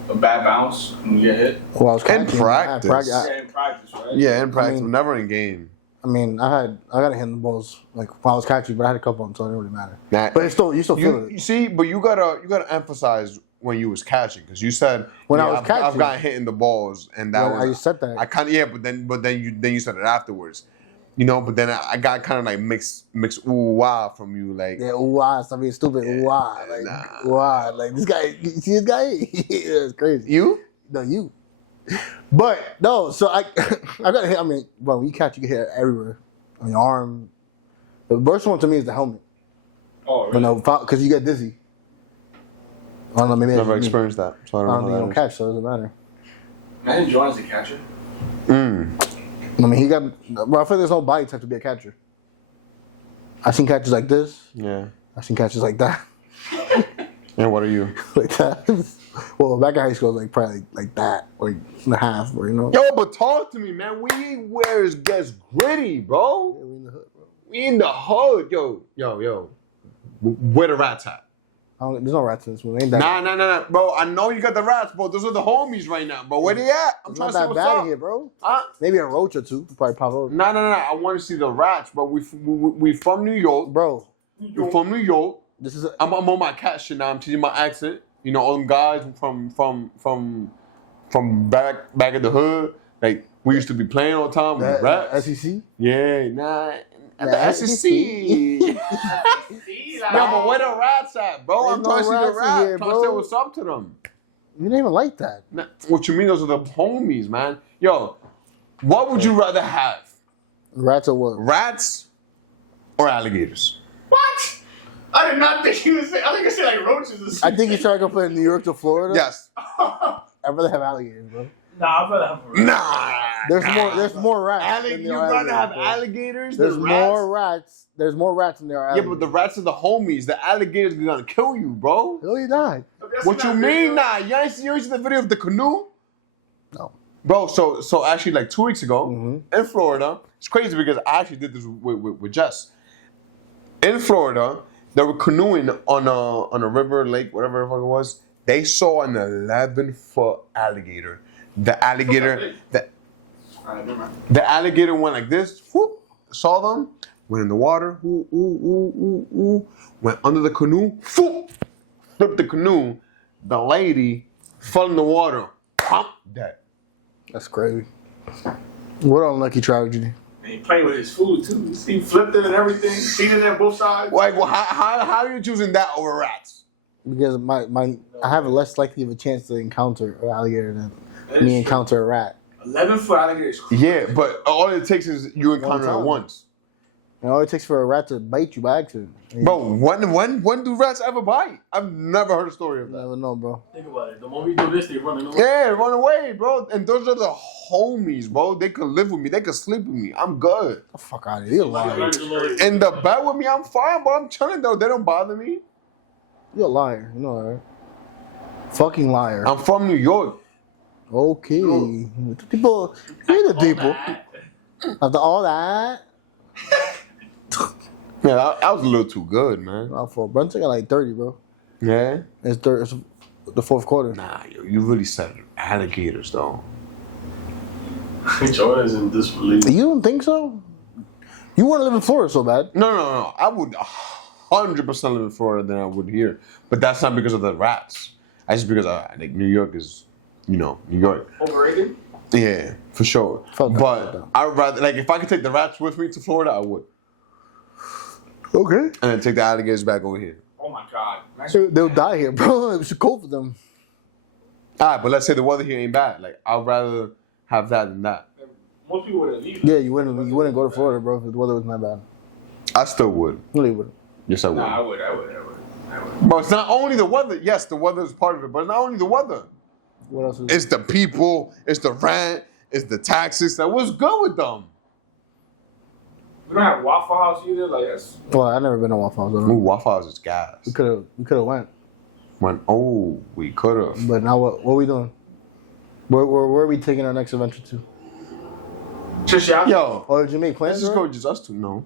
a bad bounce and you get hit? Well, I was In catching. practice. Yeah, in practice, right? Yeah, in practice, mean- never in game. I mean, I got to hit the balls like when I was catching, but I had a cup on, so it didn't really matter. Nah, But you still feel it. you see, but you gotta emphasize when you was catching, because you said When I yeah, was I've catching. gotten hit in the balls, and that When I was said that. I kind of but then you said it afterwards, but then I got kind of like mixed ooh wow from you, like Yeah, why? Stop being stupid. Why? Like, nah. why? Like, this guy, you see this guy? It's crazy. you. No, you. But, no, so I got hit. I mean, well, when you catch, you get hit everywhere. On your arm. The worst one to me is the helmet. Oh, But really? no, because you get dizzy. I don't know, maybe Never that's me. experienced that, so I I don't don't think you know don't how catch, so it doesn't matter. Imagine John as a catcher. that is. I mean, he got. Well, I feel there's no body type to be a catcher. I seen catches like this. Yeah. I seen catches like that. And what are you? Like that. Well, back in high school, like probably like that, or and a half, or Yo, but talk to me, man. We ain't where it gets gritty, bro. Yeah, we in the hood, bro. We in the hood, yo. Where the rats at? There's no rats in this movie. Ain't that Nah, bro. I know you got the rats, bro. Those are the homies right now, bro. Where they at? I'm It's trying not to see that what's bad up. in here, bro. Huh? Maybe a roach or two probably pop out. No. I want to see the rats, bro. We from New York, Bro, we from New York. this is I'm on my cat shit now. I'm teaching my accent. You know, all them guys from back in the hood. Like we used to be playing all the time with the rats. SEC. Yeah, nah. At The the SEC. No, but where the rats at, bro? There's I'm no trying to see the rats in rats. here, Trying to say bro. what's up to them. You didn't even like that. Nah, what you mean? Those are the homies, man. Yo, what would you rather have? Rats or what? Rats or alligators? What? I did not think he was. I think I said like roaches or I something. think he's trying to go from New York to Florida. Yes. I'd rather have alligators, bro. Nah, I'd rather have a rat. Nah. There's more rats. than You'd there are rather have bro. alligators There's than rats? more rats. There's more rats than there are Yeah, alligators. but the rats are the homies. The alligators are gonna kill you, bro. No, you not. What you mean? Nah, you ain't see the video of the canoe? No. Bro, so actually like 2 weeks ago Mhm. in Florida, it's crazy because I actually did this with Jess. In Florida, they were canoeing on a river, lake, whatever the fuck it was. They saw an 11-foot alligator. The alligator, Alright, never mind. the alligator went like this. Whoop, saw them, went in the water. Went under the canoe. Whoop, flipped the canoe. The lady fell in the water. Pop, dead. That's crazy. What unlucky tragedy? And he played with his food too. He flipped it and everything. Seen it on both sides. Like, well, how are you choosing that over rats? Because I have a less likely of a chance to encounter an alligator than That me is true. encounter a rat. 11-foot alligator is crazy. Yeah, but all it takes is you encounter it time. once. And all it takes for a rat to bite you by accident. Bro, when do rats ever bite? I've never heard a story of You that. never know, bro. Think about it. The moment you do this, they running away. Yeah, run away, bro. And those are the homies, bro. They could live with me. They could sleep with me. I'm good. Get the fuck out of here. You're a liar. In the bed with me, I'm fine, bro. I'm chilling, though. They don't bother me. You're a liar. You know that, right? Fucking liar. I'm from New York. Okay. People, you're the people. After all that, Yeah, that was a little too good, man. for Brunson got like 30, bro. Yeah? It's the fourth quarter. Nah, yo, you really said alligators, though. Jordan's in disbelief. You don't think so? You want to live in Florida so bad? No. I would 100% live in Florida than I would here. But that's not because of the rats. That's just because I think New York is, New York. Overrated? Yeah, for sure. Fuck that, fuck But that. I'd rather, like, if I could take the rats with me to Florida, I would. Okay. And then take the alligators back over here. Oh my god. They'll die here, bro. It was cold for them. All right, but let's say the weather here ain't bad. Like, I'd rather have that than that. Most people would have leave. Yeah, you wouldn't go to Florida, bro, if the weather was not bad. I still would. Really would. Yes, I would. Nah, I would. But it's not only the weather. Yes, the weather is part of it, but it's not only the weather. What else is It's the people. It's the rent. It's the taxes. That what's good with them? We don't have Waffle House either. Like that's. Well, I've never been to Waffle House. Ooh, Waffle House is gas. We could have went, We could have. but now what are we doing? Where are we taking our next adventure to? Just y'all. Yo, Oh, did you make plans? let's just go already? just us two. No.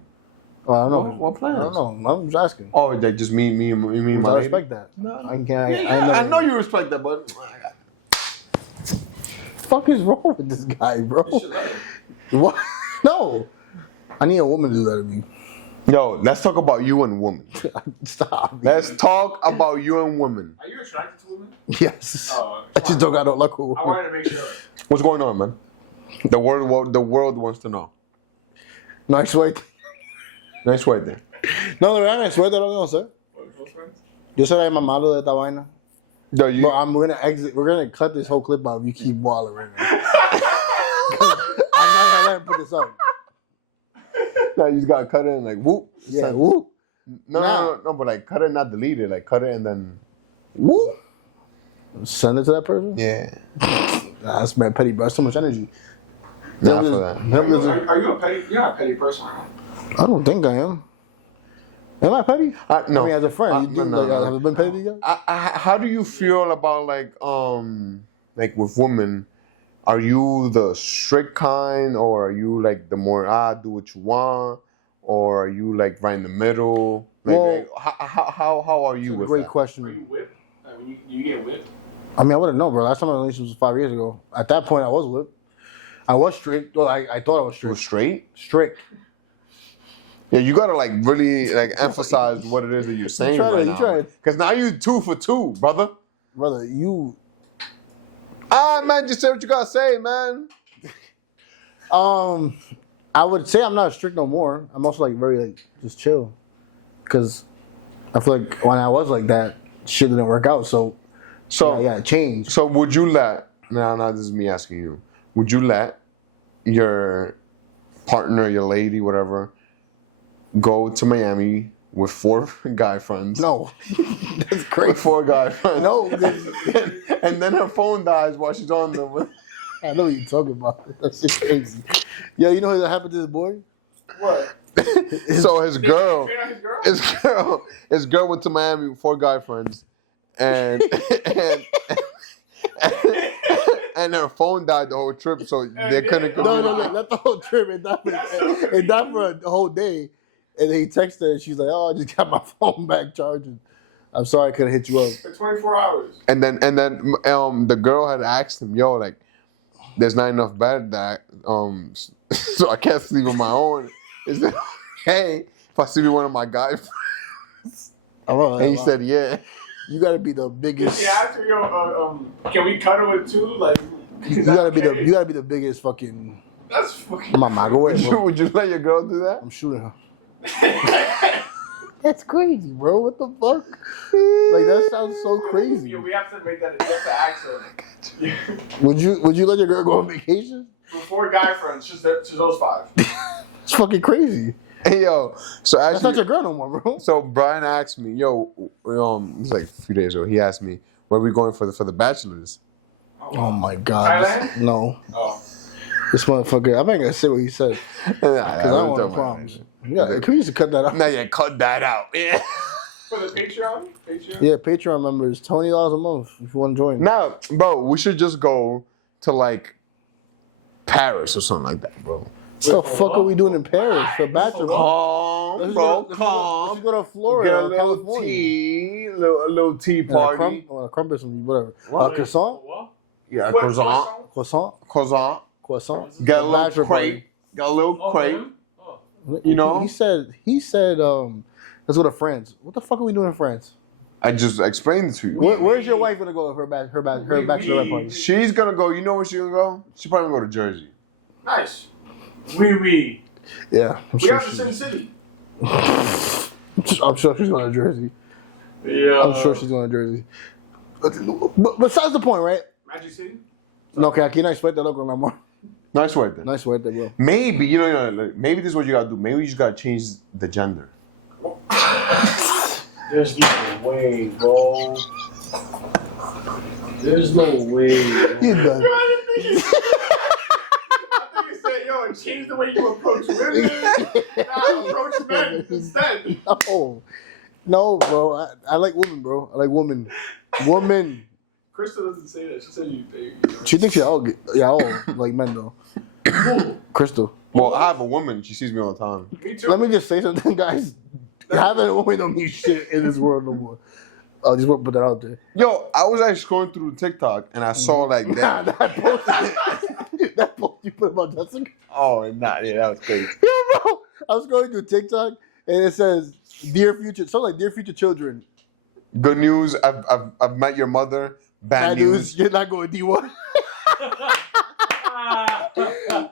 Oh, I don't know. What plans? I don't know. I'm just asking. Oh, like just me and my I lady? respect that. No. I can't. Yeah, I know you respect that, but Fuck is wrong with this guy, bro? What? No. I need a woman to do that to me. yo, let's talk about you and women. Stop. Let's talk about you and women. Are you attracted to women? Yes. Oh, I just don't got no luck with I women. wanted to make sure. What's going on, man? The world wants to know. Nice suerte. Nice way there. No, de verdad, no suerte, no sé. What, close friends? Yo soy mamado de esta vaina. Yo, you. But we're gonna exit. We're gonna cut this whole clip out if you keep walling right now. I'm not gonna let him put this up. No, you just gotta cut it and like whoop. Yeah, Send- whoop, No, but like cut it, not delete it. Like cut it and then. whoop. Send it to that person. Yeah. Nah, that's bad petty, bro. That's so much energy. Not Them for is- that. them is- Are you a petty? You're not a petty person. Right? I don't think I am. Am I petty? No. I mean, as a friend, you do. no, Like, no. have you been petty to you? How do you feel about like with women? Are you the strict kind, or are you like the more do what you want, or are you like right in the middle? Well, how are you That's a with great that? Are question. you whipped? I mean, you get whipped? I mean, I wouldn't know, bro. Last time I was was 5 years ago. At that point, I was whipped. I was strict. Well, I thought I was You were strict. straight? Strict. Yeah, you gotta like really like emphasize what it is that you're saying right now. Because now you 2 for 2, brother. Brother, you. Man, just say what you gotta say, man. I would say I'm not strict no more. I'm also like very like just chill, because I feel like when I was like that, shit didn't work out. So yeah, change. So would you let? Now this is me asking you. Would you let your partner, your lady, whatever, go to Miami with 4 guy friends? No, that's crazy. With 4 guy friends. No, and then her phone dies while she's on them. I know what you're talking about. That's just crazy. Yo, you know what happened to this boy? What? So his girl, His girl? his girl went to Miami with 4 guy friends, and and her phone died the whole trip, so they couldn't. No, not the whole trip. It died for a whole day. And then he texted her, and she's like, "Oh, I just got my phone back charging. I'm sorry I couldn't hit you up." For 24 hours. And then the girl had asked him, "Yo, like, there's not enough bed that so I can't sleep on my own. Is it okay if I sleep with one of my guys?" And he said, "Yeah." "You gotta be the biggest. She asked me, can we cuddle with 2? Like, You gotta be the biggest fucking." That's fucking. Come on, man, go away, bro. Would you let your girl do that? I'm shooting her. That's crazy, bro. What the fuck? Like, that sounds so crazy. Yeah, we have to make that. We have to ask her. Would you let your girl go on vacation? For 4 guy friends, just those 5. It's fucking crazy. Hey, yo, so That's not actually, your girl no more, bro. so Brian asked me, "Yo, it's like a few days ago. He asked me, where are we going for the bachelors?" Oh my god. Thailand? No. Oh. This motherfucker. I'm not gonna say what he said because I don't want to problems. Yeah, can we just cut that out? No, yeah, cut that out. Yeah. For the Patreon? Yeah, Patreon members, $20 a month if you want to join. Now, bro, we should just go to like Paris or something like that, bro. What the fuck are we doing in Paris for bachelor? Calm, Let's bro, Let's calm. go to Get Florida, a or little California. tea, a little tea party. A crumpet, some whatever. What? Croissant, What? Yeah, What? croissant. Get a little Bachelor party. crate. Got a little Oh, crate. him? Oh. You know? He said, let's go to France. What the fuck are we doing in France? I just explained it to you. Where's your wife gonna go with her bachelorette party? She's gonna go. You know where she's gonna go? She's probably gonna go to Jersey. Nice. Oui. Yeah, I'm We sure have the same city. I'm sure she's going to Jersey. Yeah. I'm sure she's going to Jersey. But besides the point, right? Magic City? No, que aquí no hay suerte, loco, mi amor. Nice work then. No hay suerte, bro. Maybe like, maybe this is what you gotta do. Maybe you just gotta change the gender. There's no way, bro. There's no way. He's Bro. done. I think you said, yo, change the way you approach women. Nah, approach men instead. No, bro. I like women, bro. I like women. Woman. Crystal doesn't say that. She said you. She thinks y'all like men, though. Crystal. Well, I have a woman. She sees me all the time. Me too. Let me just say something, guys. Having a woman don't mean shit in this world no more. I just want to put that out there. Yo, I was actually scrolling through TikTok and I saw like Nah, that. that post you put about Jessica. Oh, nah, yeah, that was crazy. Yeah, bro. I was going through TikTok and it says, "Dear future," something like "Dear future children." Good news. I've met your mother. Bad news. You're not going D1.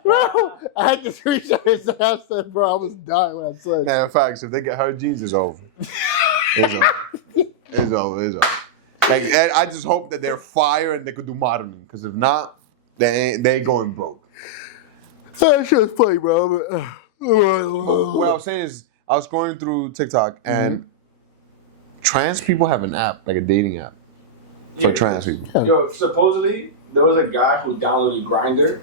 Bro, I had to screenshot it. So I said, bro, I was dying when I saw it. And in fact, if they get her jeans, it's over. It's over. It's over. It's over. Like, I just hope that they're fire and they could do modeling. Because if not, they ain't going broke. That shit was funny, bro. What I was saying is, I was going through TikTok and trans people have an app, like a dating app for trans people. Yo, supposedly there was a guy who downloaded Grindr,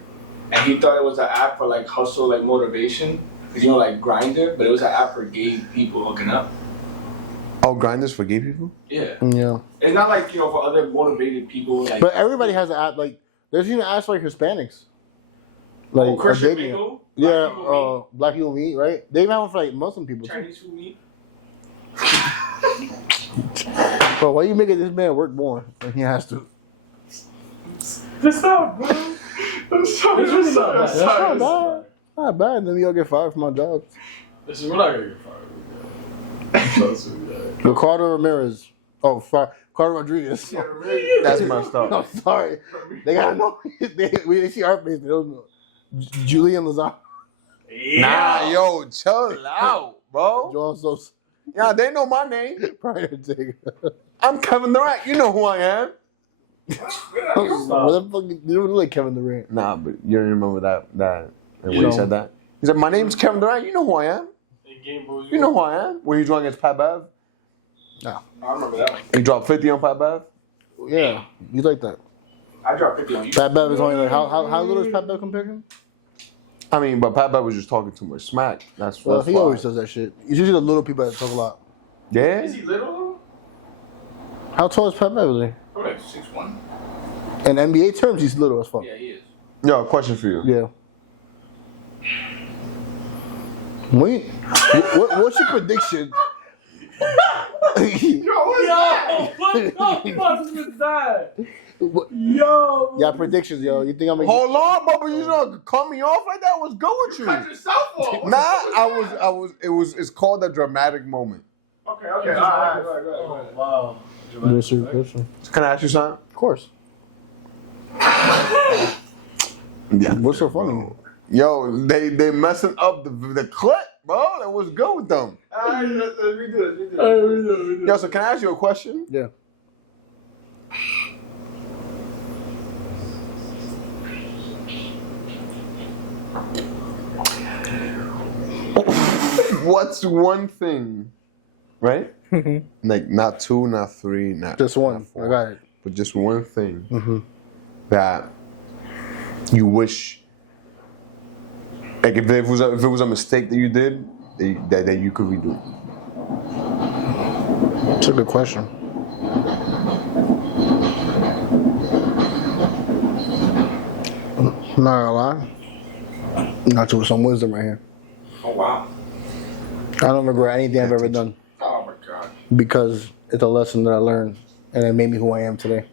and he thought it was an app for like hustle, like motivation, because like Grindr, but it was an app for gay people hooking up. Oh, Grindr's for gay people? Yeah. Yeah. It's not like for other motivated people. Like, But everybody has an app. Like, there's even apps like Hispanics. Like, Christian dating app. people. Yeah, Black people meet, right? They even have one for like Muslim people too. Chinese who meet. Bro, why you making this man work more when he has to? That's not, bro. I'm sorry. It's really not bad. That's not bad. Not bad. Then we all get fired from our jobs. Listen, we're not gonna get fired. Trust me, man. Ricardo Ramirez. Oh, Ricardo Rodriguez. That's messed up. I'm sorry. They gotta know. They see our face. They don't know. Julian Lazar. Nah, yo, chill out, bro. Joel Sosa. Yeah, they know my name. Prior to I'm Kevin Durant. You know who I am. What the fuck? You don't look like Kevin Durant. Nah, but you don't remember that when You he know. said that? He said, my name's Kevin Durant. You know who I am. In Game Boys, You know who I am. Where he joined against Pat Bev. No. I remember that one. He dropped 50 on Pat Bev. Yeah, you like that. I dropped 50 on you. Pat Bev is only like how little is Pat Bev compared to him? I mean, but Pat Bev was just talking too much smack. That's Well, that's he why. always does that shit. It's usually the little people that talk a lot. Yeah. Is he little? How tall is Pat Bev? Is Probably like 6'1". he? In NBA terms, he's little as fuck. Yeah, he is. Yo, question for you. Yeah. Wait, what's your prediction? Yo, what's that? what the fuck was that? What- Yo. Yeah, predictions, yo. You think I'm gonna Hold on, Bubba. You gonna cut me off like that? What's good with you? Cut yourself off. Nah, I was. It's called a dramatic moment. Okay, all right. Oh, wow. What's your prediction? Can I ask you something? Of course. Yeah. What's so funny? Yo, they messing up the clip, bro. That was good with them. All right, let's redo it. Yo, so can I ask you a question? Yeah. What's one thing, right? Like not two, not three, not Just one. not four, I got it. but just one thing Mm-hmm. that you wish, like if it was a mistake that you did, that you could redo. It's a good question. I'm not gonna lie. Not with some wisdom right here. Oh, wow. I don't regret anything I've ever done Oh, my God. because it's a lesson that I learned and it made me who I am today.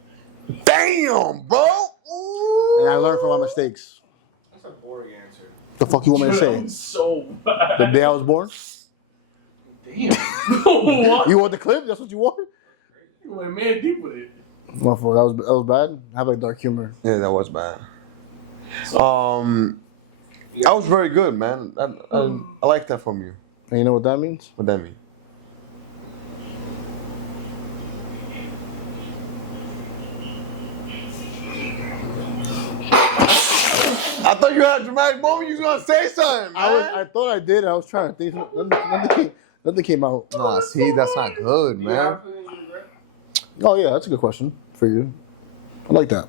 Damn, bro. Ooh. And I learned from my mistakes. That's a boring answer. The fuck you want me to say? I'm so bad. The day I was born? Damn. What? You want the clip? That's what you want? You went man deep with it. My fault. That was bad. I have like dark humor. Yeah, that was bad. That was very good, man. I like that from you. And you know what that means? What that mean? I thought you had a dramatic moment. You was gonna say something, man. I thought I did. I was trying to think. Nothing came out. Nah, see, that's not good, You man. have anything you regret? Oh yeah, that's a good question for you. I like that.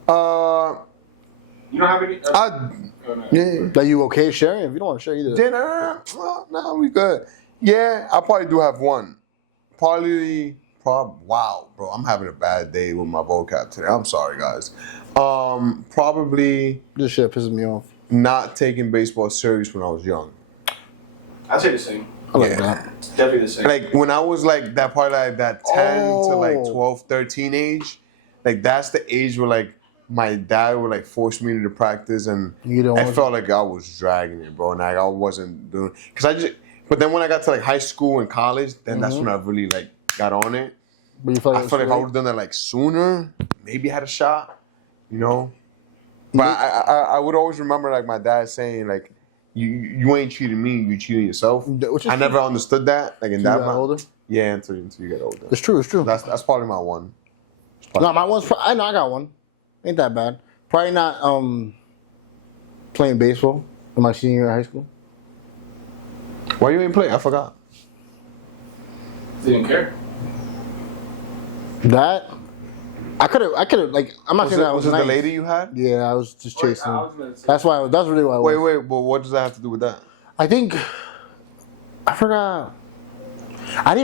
You don't have any? I Oh, no. yeah. Are you okay sharing? If you don't want to share either. Dinner? Well, no, we good. Yeah, I probably do have one. Wow, bro, I'm having a bad day with my vocab today. I'm sorry, guys. Probably This shit pisses me off. not taking baseball serious when I was young. I'd say the same. I like Yeah. that. It's definitely the same. Like when I was like that, probably like that 10 to like Oh. 12, 13 age. Like that's the age where like my dad would like force me to practice, and You don't I want felt like I was dragging it, bro. And like I wasn't doing, cause I just. But then when I got to like high school and college, then that's when I really like got on it. But you feel I feel like if I would have done that like sooner, maybe had a shot, you know. But I would always remember like my dad saying like, you ain't cheating me, you cheating yourself. Which is I never understood that like in You that got moment. older? Yeah, until you get older. It's true. It's true. That's probably my one. No, my one's. I know I got one. Ain't that bad. Probably not playing baseball in my senior year of high school. Why you ain't play? I forgot. Didn't care. That I could have like. I'm not Was saying that it was the nice. lady you had? Yeah, I was just chasing. I was gonna say. That's why. That's really why. I was. Wait, but what does that have to do with that? I think I forgot. I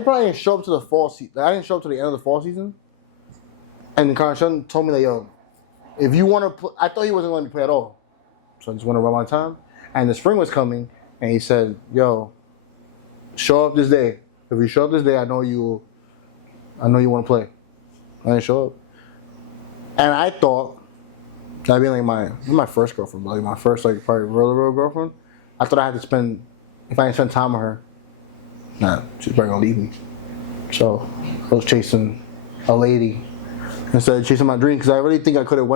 probably didn't show up to the fall season. I didn't show up to the end of the fall season. And Carson told me that, yo, if you want to play, I thought he wasn't letting me play at all. So I just went around my time. And the spring was coming, and he said, yo, show up this day. If you show up this day, I know you want to play. I didn't show up. And I thought, that being like my first girlfriend, like my first like probably real girlfriend, I thought I had to spend, if I didn't spend time with her, nah, she's probably gonna leave me. So I was chasing a lady instead of chasing my dream because I really think I could have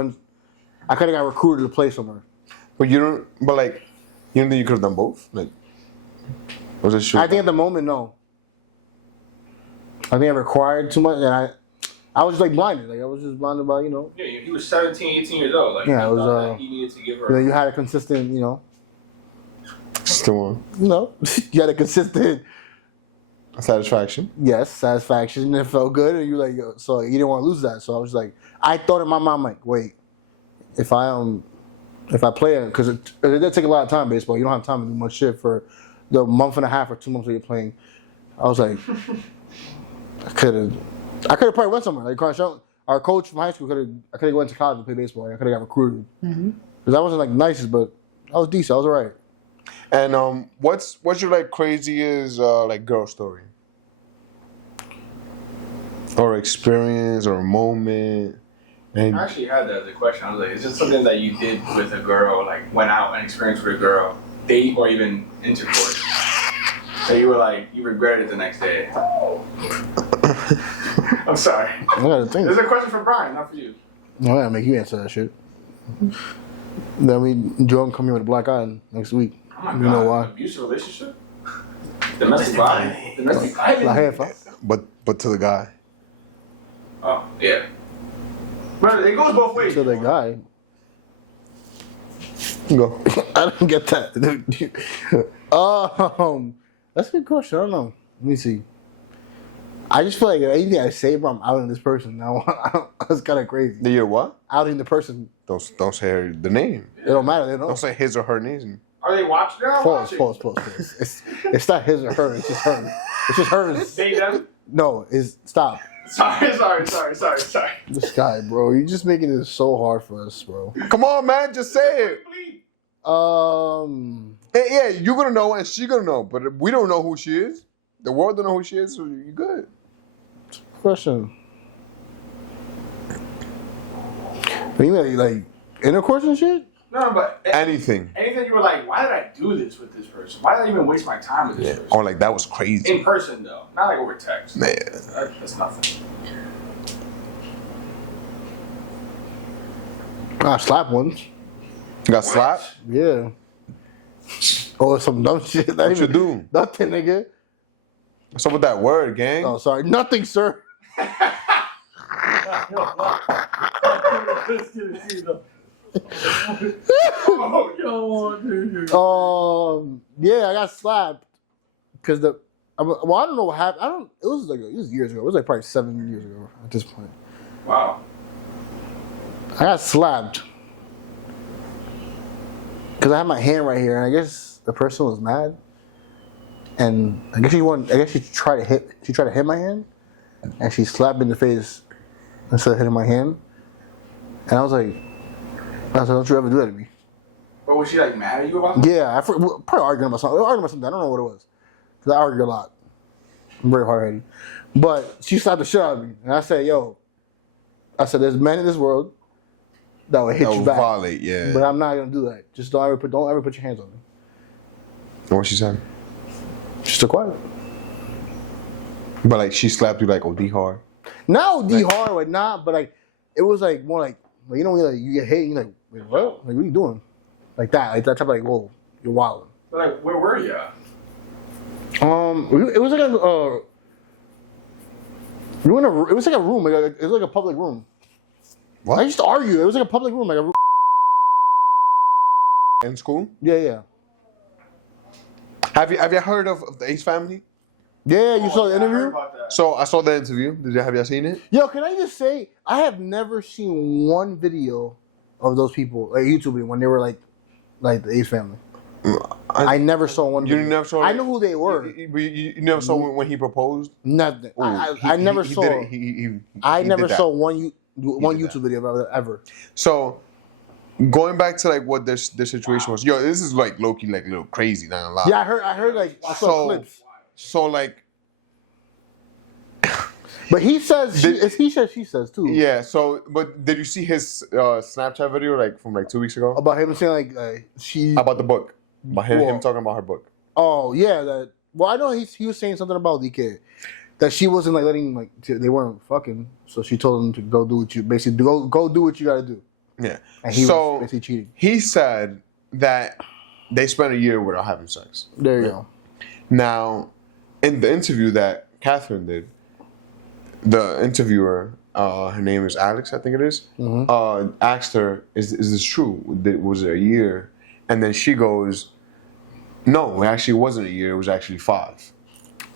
got recruited to play somewhere. But you don't think you could have done both? Like, was it sure? I think at the moment, no. I think I required too much, and I was just like blinded. Like I was just blinded by, Yeah, he was 17, 18 years old. Like, yeah, he it was. thought that he needed to give her. You had a consistent, Still on. you had a consistent. Satisfaction. Yes, satisfaction. And it felt good, and you like, so you didn't want to lose that. So I was like, I thought in my mind, like, wait, if I play it, because it did take a lot of time, baseball. You don't have time to do much shit for the month and a half or 2 months that you're playing. I was like, I could have probably went somewhere. Like our coach from high school I could have went to college to play baseball. I could have got recruited because I wasn't like the nicest, but I was decent. I was alright. And what's your like craziest like girl story? Or experience or moment? And I actually had that as a question. I was like, is this something that you did with a girl, like went out and experienced with a girl, date or even intercourse? So you were like, you regretted it the next day. I'm sorry. I gotta think. This is a question for Brian, not for you. No, I gotta make you answer that shit. Then we Jordan come here with a black eye next week. Oh my You God, know why? Abusive relationship? Domestic violence? Domestic La violence? jefa. but to the guy. Oh, yeah. But it goes both ways. To the guy. Go. I don't get that. That's a good question. I don't know. Let me see. I just feel like anything I say, bro, I'm outing this person. Now it's kind of crazy. The year what? Outing the person. Don't say the name. It don't matter. They know. Don't say his or her name. Are they watching? They're not watching. Pause. It's not his or her. It's just her. It's just hers. They them? No, stop. Sorry. This guy, bro. You're just making it so hard for us, bro. Come on, man, just say it. Please. Yeah, you're gonna know and she gonna know, but we don't know who she is. The world don't know who she is, so you good. Question. You mean like intercourse and shit? No, but Anything. anything you were like, why did I do this with this person? Why did I even waste my time with this person? Or like that was crazy. In person though, not like over text. Man. That's nothing. I slapped once. You got slapped? Yeah. Oh, some dumb shit. What you do? Nothing, nigga. What's up with that word, gang? Oh, sorry. Nothing, sir. Yeah, I got slapped because I don't know what happened. It was years ago. It was like probably 7 years ago at this point. Wow. I got slapped because I had my hand right here, and I guess the person was mad, and I guess she tried to hit my hand, and she slapped me in the face instead of hitting my hand, and I was like, don't you ever do that to me. But was she like mad at you about that? Yeah, we're probably arguing about something. I don't know what it was, because I argue a lot. I'm very hard-headed, but she slapped the shit out of me, and I said, there's men in this world that would hit you back. Violate, yeah. But I'm not gonna do that. Just don't ever put your hands on me. And what she said? Just stay quiet. But like she slapped you like OD hard. Not OD hard, like not, but like it was like more like you know when you get hit, and you're like, wait, what? Like what are you doing? Like that type of like, whoa, you're wilding. But like, where were you? It was like it was like a room, it was like a public room. What? I used to argue. It was like a public room, like a. In school? Yeah. Have you heard of the Ace Family? Yeah, you saw the I heard interview? about that. So I saw the interview. Have you seen it? Yo, can I just say, I have never seen one video of those people, like YouTube video, when they were like the Ace Family. I never saw one video. You never saw? I know who they were. You never saw when he proposed? Nothing. Ooh, I never he saw. did it. I He never did saw that. one did YouTube video ever. So going back to like what their situation was. Yo, this is like low-key like a little crazy, not gonna lie. Yeah, I heard like I saw clips. So like But he says, he says, she says too. Yeah. So, but did you see his Snapchat video like from like 2 weeks ago About him saying like she. about the book, about him Well, talking about her book? Oh yeah, that. Well, I know he was saying something about DK, that she wasn't like letting like they weren't fucking, so she told him to go do what you basically go do what you got to do. Yeah. And he was basically cheating. He said that they spent a year without having sex. There you go. Now, in the interview that Catherine did, the interviewer, her name is Alex, I think it is, asked her, is this true? Was it a year? And then she goes, no, it actually wasn't a year. It was actually 5.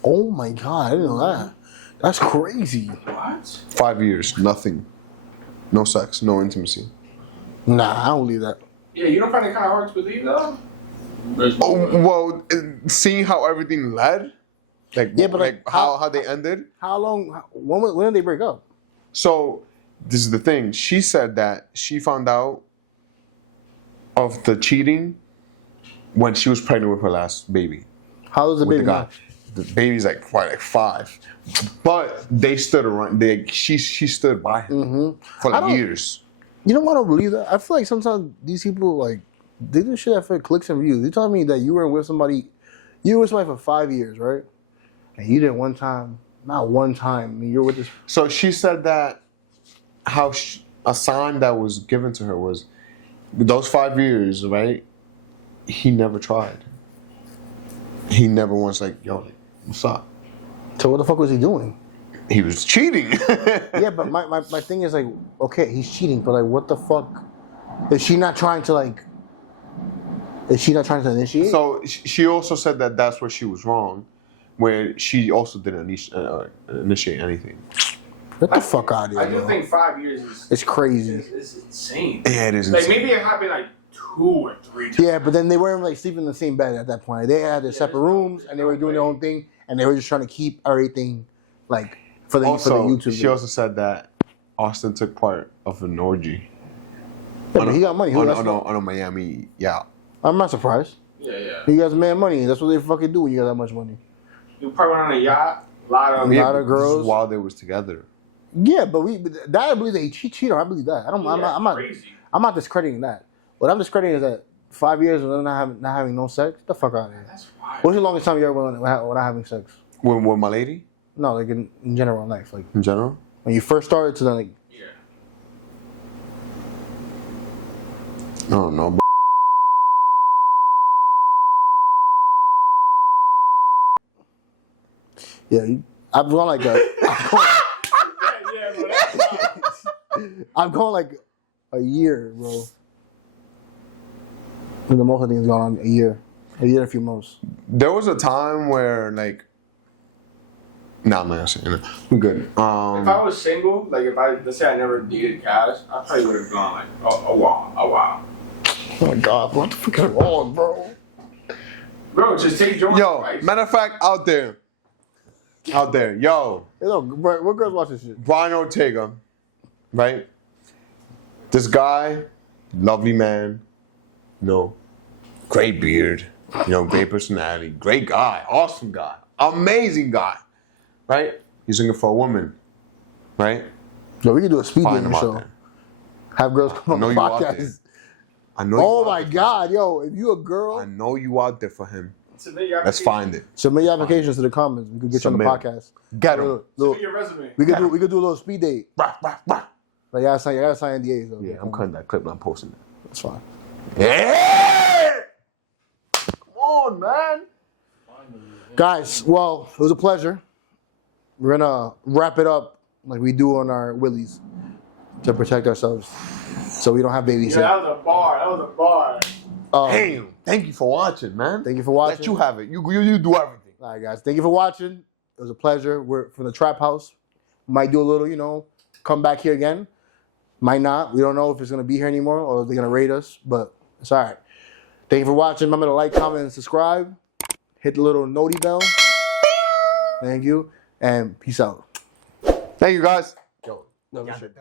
Oh my God, I didn't know that. That's crazy. What? 5 years, nothing. No sex, no intimacy. Nah, I don't believe that. Yeah, you don't find it kind of hard to believe though. Oh, well, seeing how everything led, like, Yeah, but like, how they ended. How long? When did they break up? So, this is the thing. She said that she found out of the cheating when she was pregnant with her last baby. How old is the With baby the guy. now? The baby's like 5. But they stood around. She stood by him for like years. You know what? I don't believe that. I feel like sometimes these people like they do shit for clicks and views. You telling me that you were with somebody for 5 years, right? And you did one time, not one time. I mean, you're with this. So she said that a sign that was given to her was those 5 years, right? He never tried. He never once like, yo, what's up? So what the fuck was he doing? He was cheating. Yeah, but my thing is like, okay, he's cheating, but like, what the fuck? Is she not trying to initiate? So she also said that that's where she was wrong, where she also didn't initiate anything. Get the fuck out of here. I do bro. think 5 years is It's crazy. It's insane. Yeah, it is Like insane. maybe it happened like 2 or 3 times. Yeah, but then they weren't like sleeping in the same bed at that point. They had their separate rooms and they were doing their own thing, and they were just trying to keep everything like for the YouTube. She also said that Austin took part of an orgy. Yeah, but he got money. On a Miami yacht. I'm not surprised. Yeah. He got man money. That's what they fucking do when you got that much money. You probably went on a yacht. A lot of Yeah. But girls. this is while they was together. Yeah, but that I believe that he cheated. I believe that. crazy. I'm not discrediting that. What I'm discrediting is that 5 years of not having no sex. Get the fuck out of here. That's wild. What's the longest time you ever went without having sex? With my lady? No, like in general in life, like In general? when you first started to then like. Yeah. I don't know. Yeah, I've gone like a. Yeah, bro. That's wild. I've gone like a year, bro. And the most I think has gone on a year and a few months. There was a time where like, nah, I'm not saying that. We're good. If I was single, like let's say I never needed cash, I probably would have gone like a while. Oh my God, what the fuck is wrong, bro? Bro, just take Jordan's Yo, advice. matter of fact, out there, yo, Hey, look, bro, what girls watch this shit? Brian Ortega, right? This guy, lovely man, great beard, great personality, great guy, awesome guy, amazing guy, right? He's looking for a woman, right? Yo, we can do a speed Find dating him out show. there. Have girls come on know the you out there. podcast. I know. Oh you my out there. God, yo, if you a girl, I know you out there for him. Submit your Let's application. find it. submit your applications to the comments. We could get Submit you on 'em. the podcast. Get him. Submit your resume. We could do a little speed date. Like you gotta sign NDAs though. Yeah, I'm cutting that clip and I'm posting it. That's fine. Yeah! Come on, man. Guys, well, it was a pleasure. We're gonna wrap it up like we do on our willies to protect ourselves, so we don't have babies. Yeah, that was a bar. Damn. Thank you for watching, man. Thank you for watching. Let you have it. You do everything. All right, guys. Thank you for watching. It was a pleasure. We're from the Trap House. Might do a little, come back here again. Might not. We don't know if it's gonna be here anymore or if they're gonna raid us, but it's all right. Thank you for watching. Remember to like, comment, and subscribe. Hit the little noti bell. Thank you, and peace out. Thank you, guys. Yo, no shit.